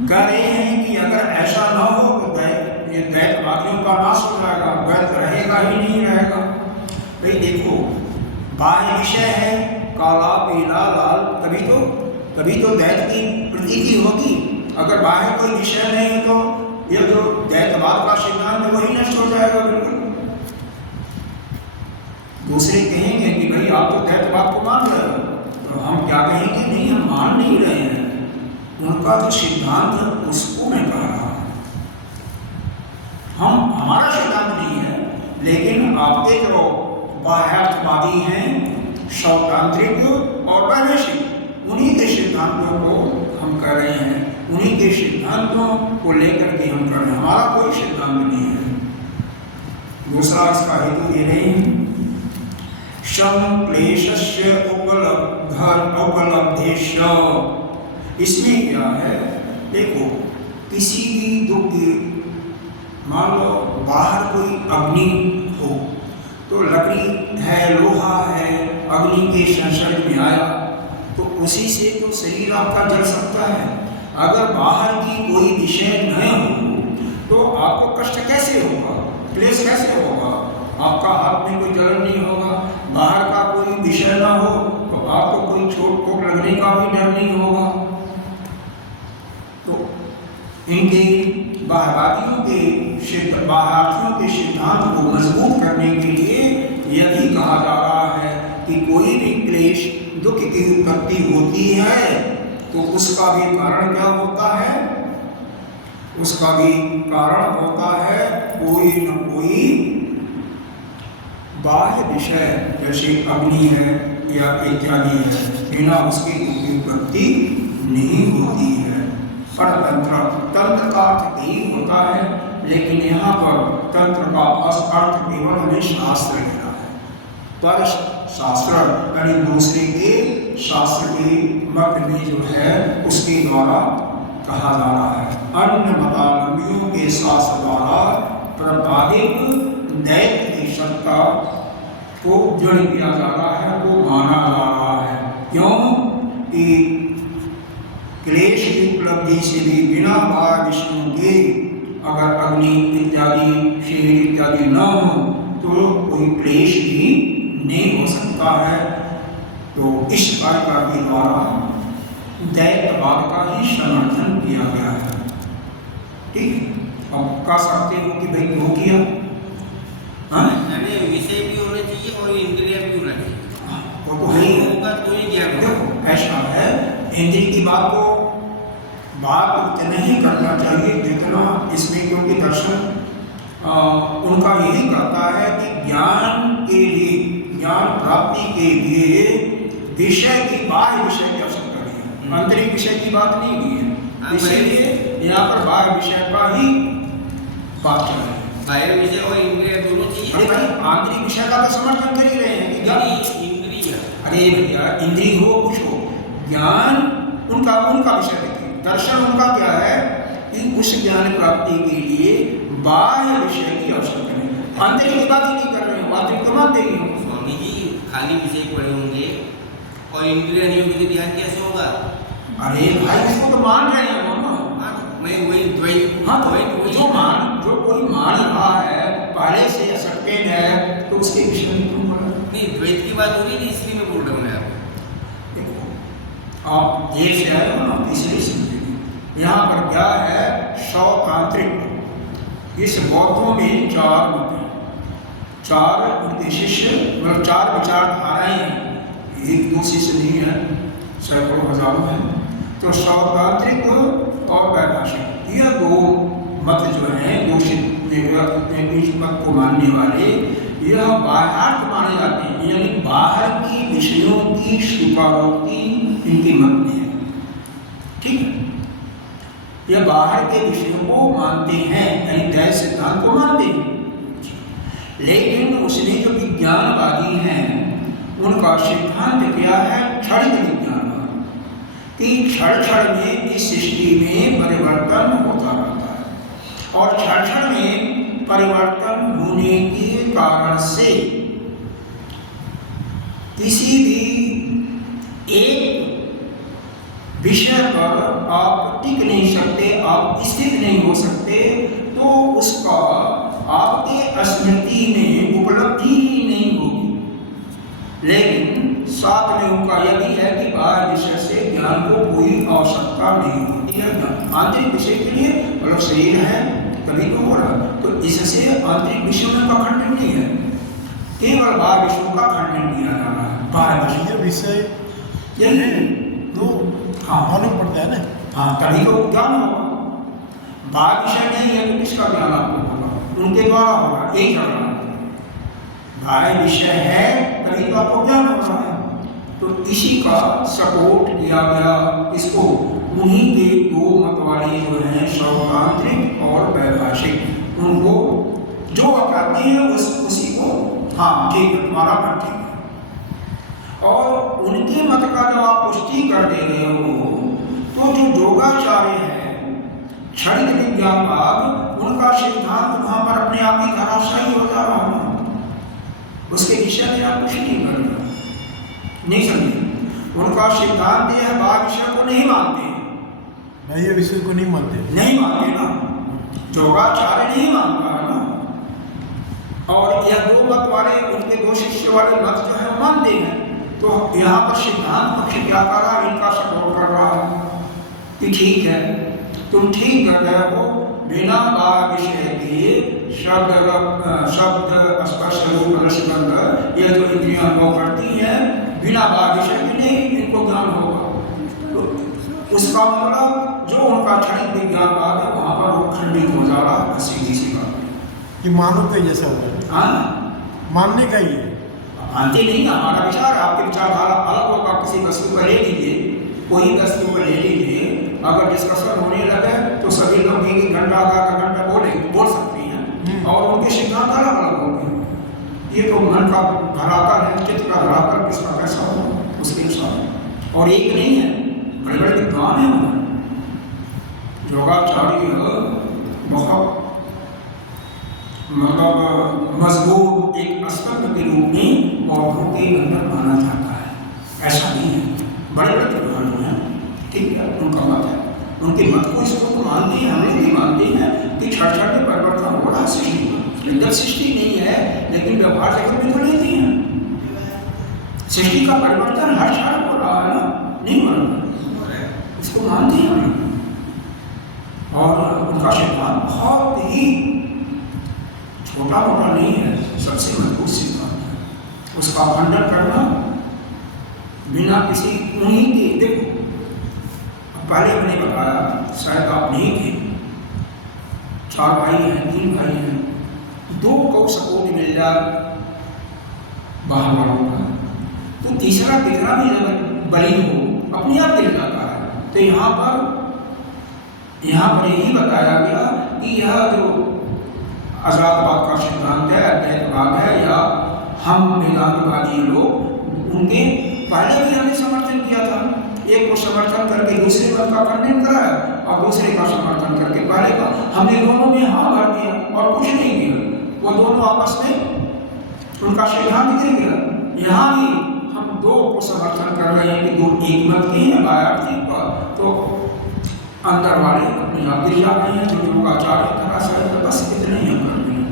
कह रहे हैं कि अगर ऐसा न हो तो दैत्यवादियों का नाश हो जाएगा, द्वैत रहेगा ही नहीं रहेगा। भाई देखो, बाह्य विषय है, काला पीला लाल, तभी तो दैत की प्रतीति होगी। अगर बाह्य कोई विषय नहीं तो यह जो दैत्यवाद का सिद्धांत है वही नष्ट हो जाएगा बिल्कुल। दूसरे कहेंगे कि भाई आप तो दैत्यवाद को मान रहे हो, तो हम क्या कहेंगे? नहीं, हम मान नहीं रहे हैं। उनका जो सिद्धांत है उसको मैं कह रहा हूं। हमारा सिद्धांत नहीं है, लेकिन आपके जो बाह्यर्थवादी हैं, शौतांत्रिक और वैदेशिक, उन्हीं के सिद्धांतों को हम कर रहे हैं, उन्हीं के सिद्धांतों को लेकर के हम कर रहे हैं। हमारा कोई सिद्धांत नहीं है। दूसरा इसका हेतु ये नहीं, संक्लेशस्य उपलब्धेश्य, इसमें क्या है? देखो, किसी भी दुख की, मान लो बाहर कोई अग्नि हो तो लकड़ी है, लोहा है, अग्नि के संसर्ग में आया तो उसी से तो शरीर आपका जल सकता है। अगर बाहर की कोई विषय न हो तो आपको कष्ट कैसे होगा, क्लेश कैसे होगा? आपका हाथ में कोई जलन नहीं होगा। बाहर का कोई विषय ना हो तो आपको कोई चोट पोट लगने का भी डर नहीं होगा। तो इनके बाह्यवादियों के बाह्यार्थियों के सिद्धांत को मजबूत करने के लिए यह भी कहा जा रहा है कि कोई भी क्लेश दुख की उत्पत्ति होती है तो उसका भी कारण क्या होता है? उसका भी कारण होता है कोई न कोई बाह्य विषय, जैसे अग्नि है या इत्यादि है, बिना उसकी उत्पत्ति नहीं होती है। परतंत्र, तंत्र का अर्थ यही होता है, लेकिन यहाँ पर तंत्र का अर्थ केवल हमें शास्त्र लेना है। पर शास्त्र यानी दूसरे के शास्त्र के मत में जो है उसके द्वारा कहा जा रहा है। अन्य मतावलंबियों के शास्त्र द्वारा प्रभावित दैत्य की सत्ता को जड़ किया जा रहा है, वो माना जा रहा है। क्यों? कि क्लेश की उपलब्धि से भी बिना बाह्य विषयों के अगर अग्नि इत्यादि शरीर इत्यादि न हो तो कोई क्लेश भी नहीं हो सकता है। तो इस कारिका के द्वारा दैत्यवाद का ही समर्थन किया गया है। ठीक, अब कह सकते हो कि भाई क्यों किया? विषय भी होने चाहिए और इंद्रिय भी होना चाहिए। वो तो है ही होगा तो ही क्या देखो, ऐसा है, इंद्रिय की बात को उतना ही करना चाहिए जितना इसमें, क्योंकि दर्शन उनका यही कहता है कि ज्ञान के लिए, ज्ञान प्राप्ति के लिए विषय की, बाह्य विषय की आवश्यकता नहीं है। आंतरिक विषय की बात नहीं हुई है, इसलिए यहाँ पर बाह्य विषय का ही बात चल रही है। बाह्य विषय और इंद्रिय दोनों चाहिए। अरे भाई, आंतरिक विषय का तो समर्थन कर ही रहे हैं कि ज्ञान इंद्रिय, अरे भैया, इंद्रिय हो कुछ हो, ज्ञान उनका विषय देखिए। दर्शन उनका क्या है कि उस ज्ञान प्राप्ति के लिए बाह्य विषय की आवश्यकता नहीं। आंतरिक की बात ही नहीं कर रहे हैं, बातें तो मानते ही हो। स्वामी जी खाली विषय पढ़े होंगे और इंद्रिय नहीं होगी तो ध्यान कैसे होगा? अरे भाई इसको तो मान रहे हैं हम ना। हाँ, मैं वही द्वैत, हाँ तो द्वैत वही जो कोई मान रहा है पहले से एक्सेप्टेड है तो उसके विषय में क्यों बोल रहे? नहीं, द्वैत की बात हो रही थी इसलिए मैं बोल रहा हूँ मैं आपको। देखो आप देर से आए हो ना इसलिए समझेंगे। यहाँ पर क्या है शौतांत्रिक। इस बौद्धों में 4 मत हैं, 4 उनके शिष्य, मतलब 4 विचारधाराएं हैं। एक दो शिष्य नहीं है, सैकड़ों हजारों हैं। तो शौतांत्रिक और वैभाषिक यह 2 मत जो हैं, इस मत को मानने वाले यह बाह्यार्थ माने जाते हैं, यानी बाहर की विषयों की स्वीकारोक्ति इनके मत में है। ठीक है, यह बाहर के विषयों को मानते हैं, यानी दैव सिद्धांत को मानते हैं। लेकिन उसमें जो विज्ञानवादी हैं उनका सिद्धांत क्या है? क्षणिक विज्ञानवाद, कि क्षण क्षण में इस सृष्टि में परिवर्तन होता रहता है और क्षण क्षण में परिवर्तन होने के कारण से किसी भी एक विषय पर आप टिक नहीं सकते, आप स्थिर नहीं हो सकते, तो उसका आपके स्मृति में उपलब्धि ही नहीं होगी। लेकिन साथ में उनका यह भी है कि बाहर विषय से ज्ञान को कोई आवश्यकता नहीं होती है। आंतरिक विषय के लिए मतलब शरीर है तभी तो हो रहा, तो इससे आंतरिक विषयों का खंडन नहीं है, केवल बाहर विषयों का खंडन किया जा रहा है। बाहर विषय यही तो हाँ मालूम पड़ता है ना। हाँ, तभी तो ज्ञान होगा। बाहर विषय नहीं है तो किसका ज्ञान आपको होगा? उनके द्वारा होगा, यही चल रहा है। बाहर विषय है तभी तो आपको ज्ञान हो रहा है। तो इसी का सपोर्ट किया गया इसको, उन्हीं के 2 मत वाले जो हैं शौतांत्रिक और वैभाषिक, उनको जो अपनाते हैं उसी को हाँ ठीक है, तुम्हारा मत ठीक है। और उनके मत का जब आप पुष्टि कर दे रहे हो तो जो योगाचार्य है क्षणिक विज्ञानवाद, उनका सिद्धांत वहां पर अपने आप ही धराशायी हो जा रहा है। उसके विषय में आप कुछ नहीं कर रहे, नहीं समझे? उनका सिद्धांत यह बाहर विषय को नहीं मानते, बाह्य विषय को नहीं मानते ना, योगाचार्य नहीं मानता है ना। और यह 2 मत वाले, उनके 2 शिष्य वाले मत जो है मानते हैं। तो यहाँ पर सिद्धांत पक्ष क्या कर रहा है? इनका सपोर्ट कर रहा है कि ठीक है, तुम ठीक कर रहे हो, बिना बाह्य विषय के शब्द स्पर्श रूप रसगंध ये जो इंद्रियां अनुभव करती हैं, बिना बाह्य विषय के नहीं इनको ज्ञान होगा। तो उसका मतलब जो उनका क्षणिक विज्ञानवाद है वहाँ पर वो खंडित हो जा रहा है। सीधी सी बात, ये मानो का जैसा होगा, हाँ मानने का ही है। मानते नहीं, हमारा विचार, आपके विचारधारा अलग होगा। किसी वस्तु पर ले लीजिए, कोई वस्तु पर ले लीजिए, अगर डिस्कशन होने लगे तो सभी लोग एक घंटा आधा घंटा बोल सकते हैं और उनके सिद्धांत अलग अलग होंगे। ये तो मन का धरातल है, चित्त का धरातल किसका कैसा हो उसके साथ, और एक नहीं है, बड़े बड़े विद्वान हैं। योगाचार्य बहुत मतलब मजबूत एक स्तंभ के रूप में बौद्धों के अंदर माना जाता है। ऐसा नहीं है, बड़े बड़े विद्वान हैं, ठीक है, उनका मत है, उनके मत को इसको तो मानते हैं, हम लोग भी मानते हैं कि क्षण क्षण में परिवर्तन हो रहा है सृष्टि में। लेकिन सृष्टि नहीं है, लेकिन व्यवहार जगत में तो लेती हैं। सृष्टि का परिवर्तन हर क्षण हो रहा है ना, नहीं हो रहा, इसको मानते हैं हम लोग। और उनका सिद्धांत बहुत ही छोटा मोटा नहीं है, सबसे मजबूत सिद्धांत है। उसका खंडन करना बिना किसी उन्हीं के, देखो पहले मैंने बताया, शायद आप नहीं थे, 4 भाई हैं, 3 भाई हैं, 2 को सपोर्ट मिल जाए बाहर वालों का, तो तीसरा कितना भी बड़ी हो अपने आप गिर जाता है। तो यहाँ पर यही बताया गया कि यह जो अजातवाद का सिद्धांत है, अद्वैतवाद है, या हम वेदांतवादी लोग, उनके पहले भी हमने समर्थन किया था। एक को समर्थन करके दूसरे मत का खंडन कराया और दूसरे का समर्थन करके पहले का, हमने दोनों में हाँ भर दिया और कुछ नहीं किया। वो दोनों आपस में उनका सिद्धांत गिर गया। यहाँ भी हम दो को समर्थन कर रहे हैं कि दो एक मत के हैं बायार्थी पर, तो अंदर वाले अपने आप गिर जा रहे हैं, जो लोग आचार्य तरह से बस इतने ही हम कर रहे हैं।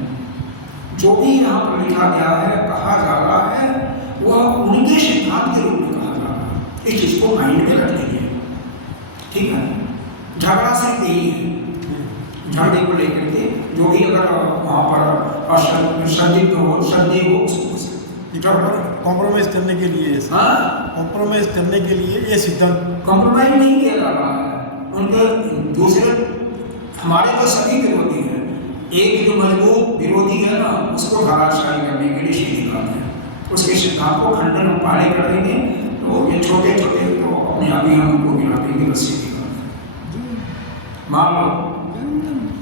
जो भी यहाँ पर लिखा गया है, कहा जा रहा है, वह उनके सिद्धांत के रूप में कहा जा रहा है। इस चीज को माइंड में रख लीजिए, ठीक है। झगड़ा सिर्फ यही है, झगड़े को लेकर के जो भी अगर वहाँ पर संदिग्ध हो, संदेह हो, उसको कॉम्प्रोमाइज करने के लिए, कॉम्प्रोमाइज करने के लिए ये सिद्धांत कॉम्प्रोमाइज नहीं किया जा रहा है। उनके दूसरे हमारे तो सभी विरोधी हैं, एक जो मजबूत विरोधी है ना, उसको धराशायी करने के लिए सीधी बात है, उसके सिद्धांत को खंडन हम पहले कर देंगे, तो ये छोटे छोटे तो अपने आप ही हम उनको गिरा देंगे, बस सीधी बात है। मान लो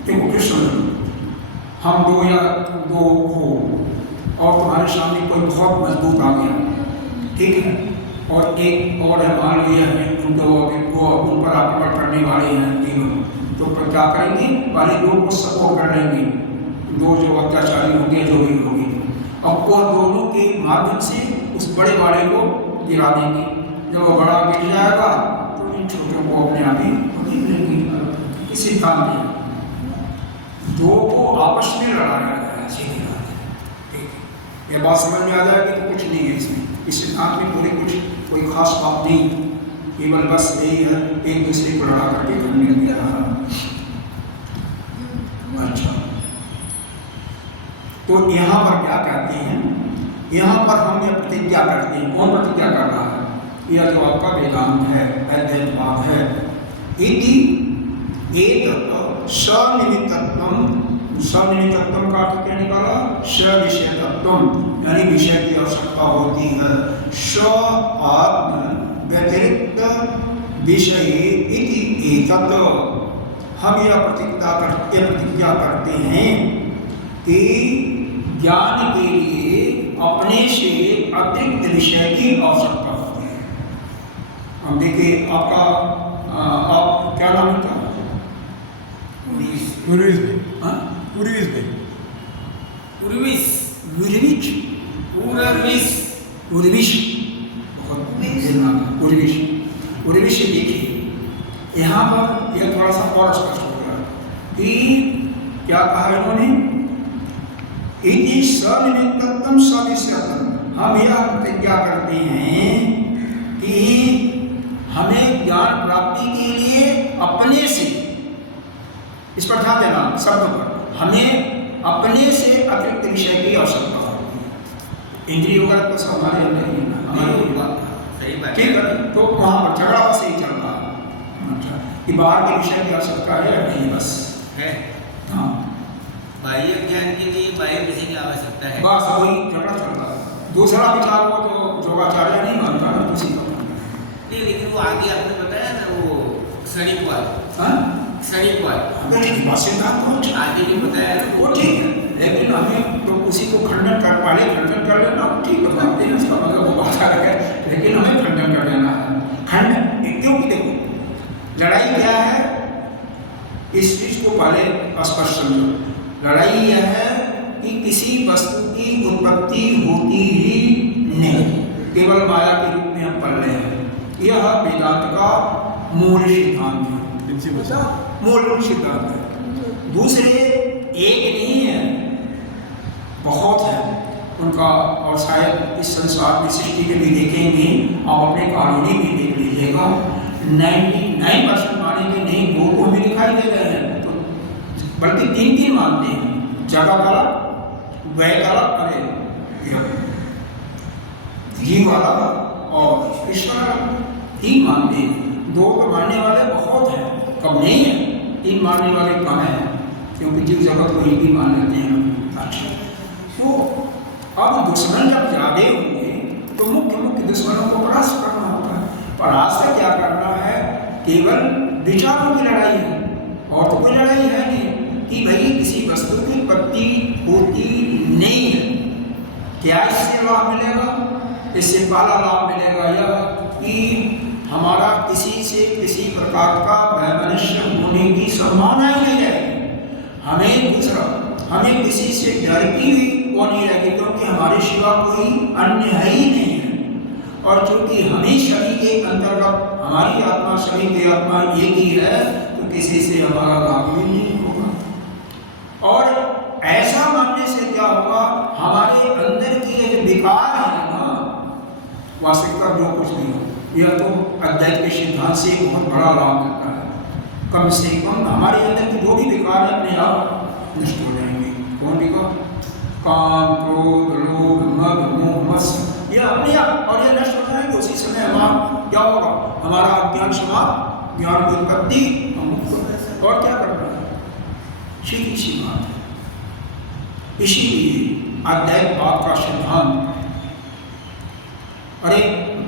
देखो कृष्ण, हम दो या दो हो और तुम्हारे सामने कोई बहुत मजबूत आ गया, ठीक है, और एक और है, मान लिया है उनको उन पर आक्रमण करने वाले हैं तीनों, तो फिर क्या करेंगे, वाले दो को सपोर्ट कर लेंगे, दो जो अत्याचारी होंगे, जो भी होंगे, अब वह दोनों के माध्यम से उस बड़े वाले को गिरा देंगे। जब वो बड़ा गिर जाएगा तो इन छोटों को अपने आप ही लेंगे। इसी काम में दो को आपस में लड़ाया गया है, सीधी बात है। यह बात समझ में आ जाएगी तो कुछ नहीं है इसमें, इस सिद्धांत में पूरे कुछ कोई खास बात नहीं, केवल बस यही है एक दूसरे को लड़ा करके खंडन किया। अच्छा, तो यहाँ पर क्या कहते हैं, यहाँ पर हम यह प्रतिज्ञा करते हैं, कौन प्रतिज्ञा कर रहा है, यह जो आपका वेदांत है, अद्वैतवाद है, इति एतत् सनिमित्तत्वम, सनिमित्तत्वम का अर्थ क्या निकाला, सविषयत्वम, यानी विषय की आवश्यकता होती है, स आत्म व्यतिरिक्त विषय इति एतत्। हम यह प्रतिज्ञा करते हैं कि ज्ञान के लिए अपने से अतिरिक्त विषय की आवश्यकता होती है। हम देखिए आपका आप क्या नाम है, उर्विश देखिए, यहाँ पर यह थोड़ा सा और स्पष्ट हो गया कि क्या कहा इन्होंने, इति सनिमित्तत्वम सविषयत्वम। हम यह प्रतिज्ञा करते हैं कि हमें ज्ञान प्राप्ति के लिए अपने से, इस पर ध्यान देना शब्द पर, हमें अपने से अतिरिक्त विषय की आवश्यकता होती है। इंद्रियों का तो हमारे अंदर ही सही बात, ठीक है, तो वहाँ पर झगड़ा बस यही चल रहा है। अच्छा, कि बाहर के विषय की आवश्यकता है या नहीं, बस है। हाँ, बाह्य ज्ञान के लिए बाह्य विषय की आवश्यकता है, बस वही झगड़ा चल रहा है। दूसरा विचार को जो योगाचार्य नहीं मानता ना, उसी का नहीं, लेकिन वो आगे आपने बताया ना, वो क्षणिकवाद, क्षणिकवाद आगे नहीं बताया ना, वो ठीक है, लेकिन हमें तो उसी को खंडन कर, पहले खंडन कर लेना, ठीक है, बात है, उसका मतलब वो बात अलग है, लेकिन हमें खंडन कर लेना है। खंडन क्योंकि देखो लड़ाई क्या है, इस चीज को पहले स्पष्ट समझो। लड़ाई यह है कि किसी वस्तु की उत्पत्ति होती ही नहीं, केवल माया के रूप में हम पढ़ रहे हैं। यह वेदांत का मूल सिद्धांत है, मूल सिद्धांत है। दूसरे एक नहीं है, बहुत है उनका, और शायद इस संसार में सृष्टि में भी देखेंगे, आप अपने कॉलोनी में देख लीजिएगा, 99% मानेंगे नहीं, दो को भी दिखाई दे रहे हैं, तो बल्कि तीन मानते हैं, जगह वाला, वह वाला, अरे जीव वाला और ईश्वर, तीन मानते हैं। दो को मानने वाले बहुत हैं, कम नहीं है, तीन मानने वाले कम है, क्योंकि जीव जगत को एक ही मान लेते हैं। अच्छा, तो अब दुश्मन जब ज्यादा होंगे तो मुख्य दुश्मनों को परास्त करना होता है। परास्त क्या करना है, केवल विचारों की लड़ाई है, और तो कोई लड़ाई है नहीं कि भाई किसी वस्तु की उत्पत्ति होती नहीं है। क्या इससे लाभ मिलेगा, इससे पहला लाभ मिलेगा यह कि हमारा किसी से किसी प्रकार का वैमनस्य होने की संभावना ही नहीं रहेगी। हमें दूसरा, हमें किसी से डर की भी वो नहीं रहेगी, क्योंकि हमारे सिवा कोई अन्य है ही नहीं है। और चूंकि हमें सभी के अंतर्गत हमारी आत्मा सभी की आत्मा एक ही है, तो किसी से हमारा लाभ भी नहीं होगा। और ऐसा मानने से क्या होगा, हमारे अंदर की ये विकार है ना, वास्तविकता जो कुछ नहीं हो, यह तो अद्वैत के सिद्धांत से बहुत बड़ा लाभ मिलता है। कम से कम हमारे अंदर के जो भी विकार है अपने आप नष्ट हो जाएंगे। कौन विकार? काम, क्रोध, लोभ, मद, मोह, मत्सर, ये अपने आप, और ये नष्ट हो जाएंगे। उसी समय हमारा क्या होगा, हमारा अज्ञान समाप्त, ज्ञान की उत्पत्ति, और क्या करना है, सीधी सी बात है। इसीलिए अद्वैतवाद का सिद्धांत, अरे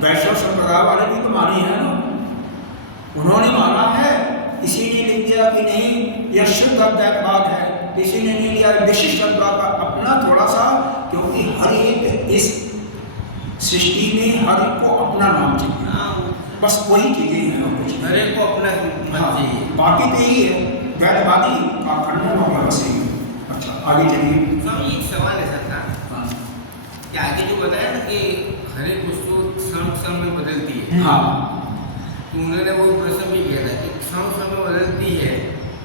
वैष्णव संप्रदाय वाले भी तो माने हैं ना, उन्होंने माना है, किसी ने लिख दिया कि नहीं यह शुद्ध अद्वैतवाद है, किसी ने नहीं लिया विशिष्ट अद्वैत का, अपना थोड़ा सा, क्योंकि हर एक इस सृष्टि में हर एक को अपना नाम चाहिए, बस वही चीजें हैं और कुछ हर एक को अपना चाहिए। बाकी तो यही है, द्वैतवादी का खंडन होगा बस यही। अच्छा आगे चलिए। स्वामी एक सवाल ऐसा था कि आगे जो बताया ना कि हर एक वस्तु क्षण में बदलती है, हाँ, तो उन्होंने वो प्रश्न भी किया था कि क्षण में बदलती है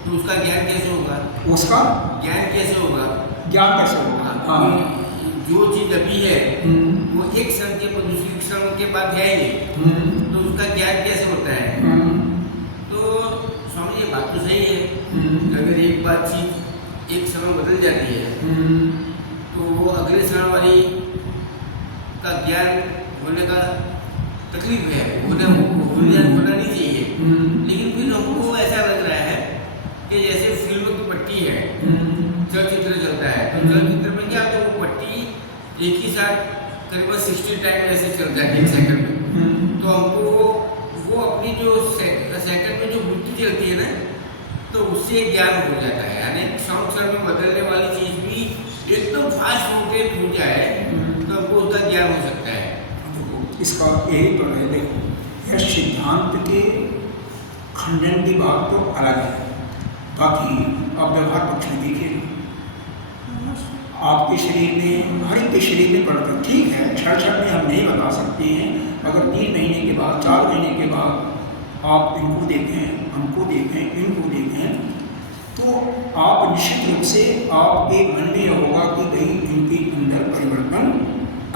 तो उसका ज्ञान कैसे होगा, उसका ज्ञान कैसे होगा, ज्ञान कैसे होगा? हाँ, जो चीज अभी है वो एक क्षण के बाद दूसरी क्षण के बाद है ही नहीं, तो उसका ज्ञान कैसे होता है? तो स्वामी ये बात तो सही है, अगर एक बात चीज एक क्षण में बदल जाती है तो वो अगले क्षण वाली का ज्ञान होने का तकलीफ है, होना नहीं चाहिए। लेकिन फिर हमको ऐसा लग रहा है कि जैसे फिल्म की पट्टी है, चलचित्र चलता है, तो चलचित्र में क्या, तो वो पट्टी एक ही साथ करीबन 60 टाइम ऐसे चलता है एक सेकंड में, तो हमको वो अपनी जो सेकंड में जो वृत्ति चलती है ना, तो उससे ज्ञान हो जाता है। यानी क्षण में बदलने वाली चीज भी एकदम फास्ट रोटेट हो जाए तो हमको उसका ज्ञान हो सकता है। इसका यही तो है, देखो यह सिद्धांत के खंडन की बात तो अलग है, बाकी आप व्यवहार पक्ष में देखिए, आपके शरीर में, हर एक के शरीर में पड़ता, ठीक है क्षण में हम नहीं बता सकते हैं, अगर 3 महीने के बाद, 4 महीने के बाद आप इनको देखें, हमको देखें, इनको देखें, तो आप निश्चित रूप से आपके मन में यह होगा कि कहीं इनके अंदर परिवर्तन,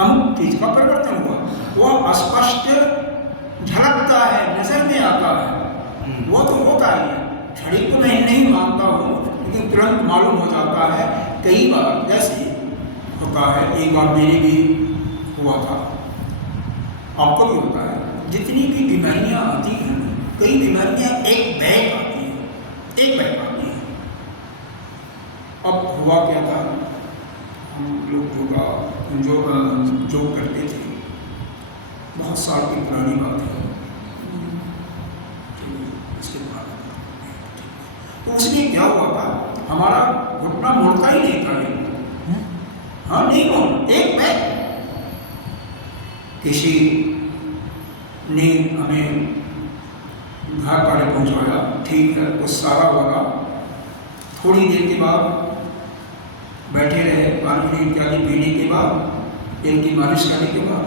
अमुक चीज का परिवर्तन हुआ, वह स्पष्ट झलकता है, नजर में आता है, वो तो होता ही है। छड़ी को मैं नहीं मानता हूँ, लेकिन तुरंत मालूम हो जाता है। कई बार जैसे होता है, एक बार मेरे भी हुआ था, आपको भी होता है, जितनी भी बीमारियाँ आती हैं, कई बीमारियाँ एक बैग आती है, एक बैग आती है। अब हुआ क्या था, हम लोग जो करते थे, बहुत साल की पुरानी बात है, इसके बाद तो उसमें क्या हुआ था, हमारा घुटना मुड़ता ही नहीं था, हाँ नहीं मोड़, एक बैग। किसी ने हमें घर पर पहुंचाया, ठीक है, कुछ सारा होगा, थोड़ी देर के बाद बैठे रहे, पानी इत्यादि पीने के बाद, तेल की मालिश करने के बाद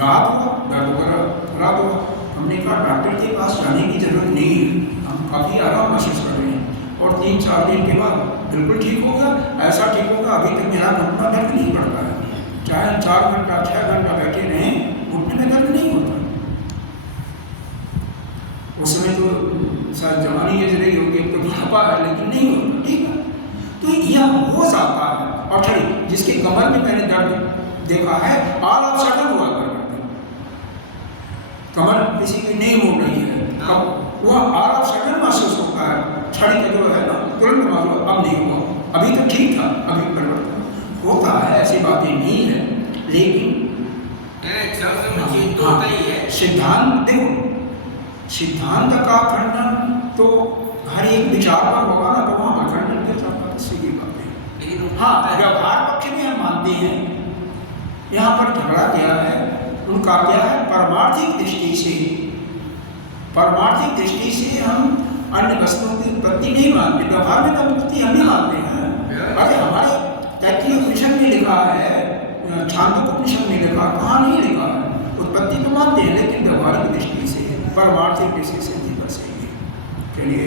रात हुआ, दर्द वगैरह रात हुआ। हमने कहा डॉक्टर के पास जाने की जरूरत नहीं है, हम काफ़ी आराम महसूस कर रहे हैं, और 3-4 दिन के बाद बिल्कुल ठीक होगा, ऐसा ठीक होगा, अभी तक मेरा घुटना दर्द नहीं पड़ता है, चाहे 4 घंटा 6 घंटा बैठे रहें, घुटने में दर्द नहीं होता। उस समय तो शायद जवानी ये रही होगी, तो बुढ़ापा है, लेकिन नहीं होता, ठीक है। तो यह हो जाता है। और चलिए, जिसके कमर में मैंने दर्द देखा है, ऑल ऑफ सडन हुआ करते, कमर किसी की नहीं मोड़ रही है, वह ऑल ऑफ सडन महसूस होता है, छड़ी का जो है ना, तुरंत मालूम, अब नहीं हुआ, अभी तो ठीक था, अभी परिवर्तन होता है, ऐसी बातें नहीं है। लेकिन सिद्धांत देखो, सिद्धांत का खंडन तो हर एक विचार पर होगा ना, तो वहाँ पर खंडन के साथ सीधी बात है। हाँ, व्यवहार पक्ष में हम मानते हैं, यहाँ पर झगड़ा क्या है, उनका क्या है, परमार्थिक दृष्टि से हम अन्य वस्तुओं की उत्पत्ति नहीं मानते, व्यवहार में तो उत्पत्ति हम नहीं मानते हैं। अरे हमारे तैत्तिरीय उपनिषद में लिखा लिखा है, छांदोग्योपनिषद में लिखा, कहाँ नहीं लिखा है। उत्पत्ति तो मानते हैं लेकिन व्यवहारिक दृष्टि से, परमार्थिक दृष्टि से नहीं कर सकेंगे। चलिए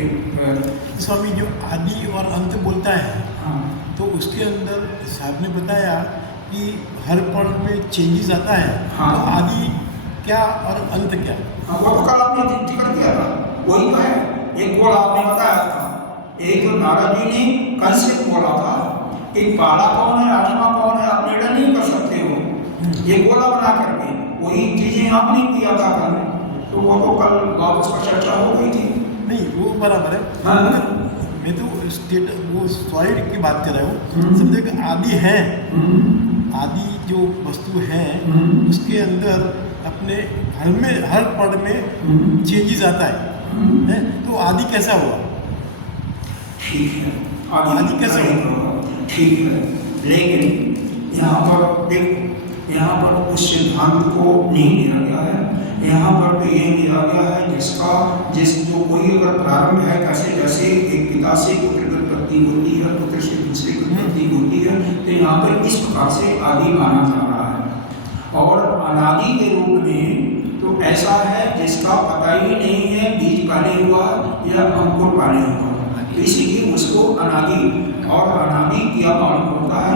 स्वामी जो आदि और अंत बोलता है, हाँ तो उसके अंदर साहब ने बताया कि हर पल में चेंजेस आता है। हाँ। तो आदि क्या और अंत क्या? वो तो कल आपने जिक्र किया था, वही तो है। एक बोल आपने बताया था, एक जो नारद जी ने कंसेप्ट बोला था कि काला कौन है, आत्मा कौन है, आप निर्णय नहीं कर सकते हो, ये बोला बना करके, वही चीजें आपने किया था कल, तो वो तो कल वापस पर चर्चा हो गई थी। नहीं, वो बराबर है। हाँ। मैं तो वो सॉलिड की बात कर रहा हूँ। समझे कि आदि है, आदि जो वस्तु है उसके अंदर अपने हर पल में चेंजेस आता है, तो आदि कैसा हुआ? ठीक है, आदि कैसे होगा, ठीक है, लेकिन यहाँ पर देखो, यहाँ पर उस सिद्धांत को नहीं लिया गया है। यहाँ पर तो ये लिया गया है जो कोई अगर प्रारंभ है, कैसे जैसे एक पिता से पुत्र की उत्पत्ति होती है, पुत्र से दूसरे की उत्पत्ति होती है, तो यहाँ पर इस प्रकार से आदि माना जा रहा है। और अनादि के रूप में तो ऐसा है जिसका पता ही नहीं है बीज पहले हुआ या अंकुर पहले हुआ, तो इसीलिए उसको अनादि, और अनादि क्या मालूम होता है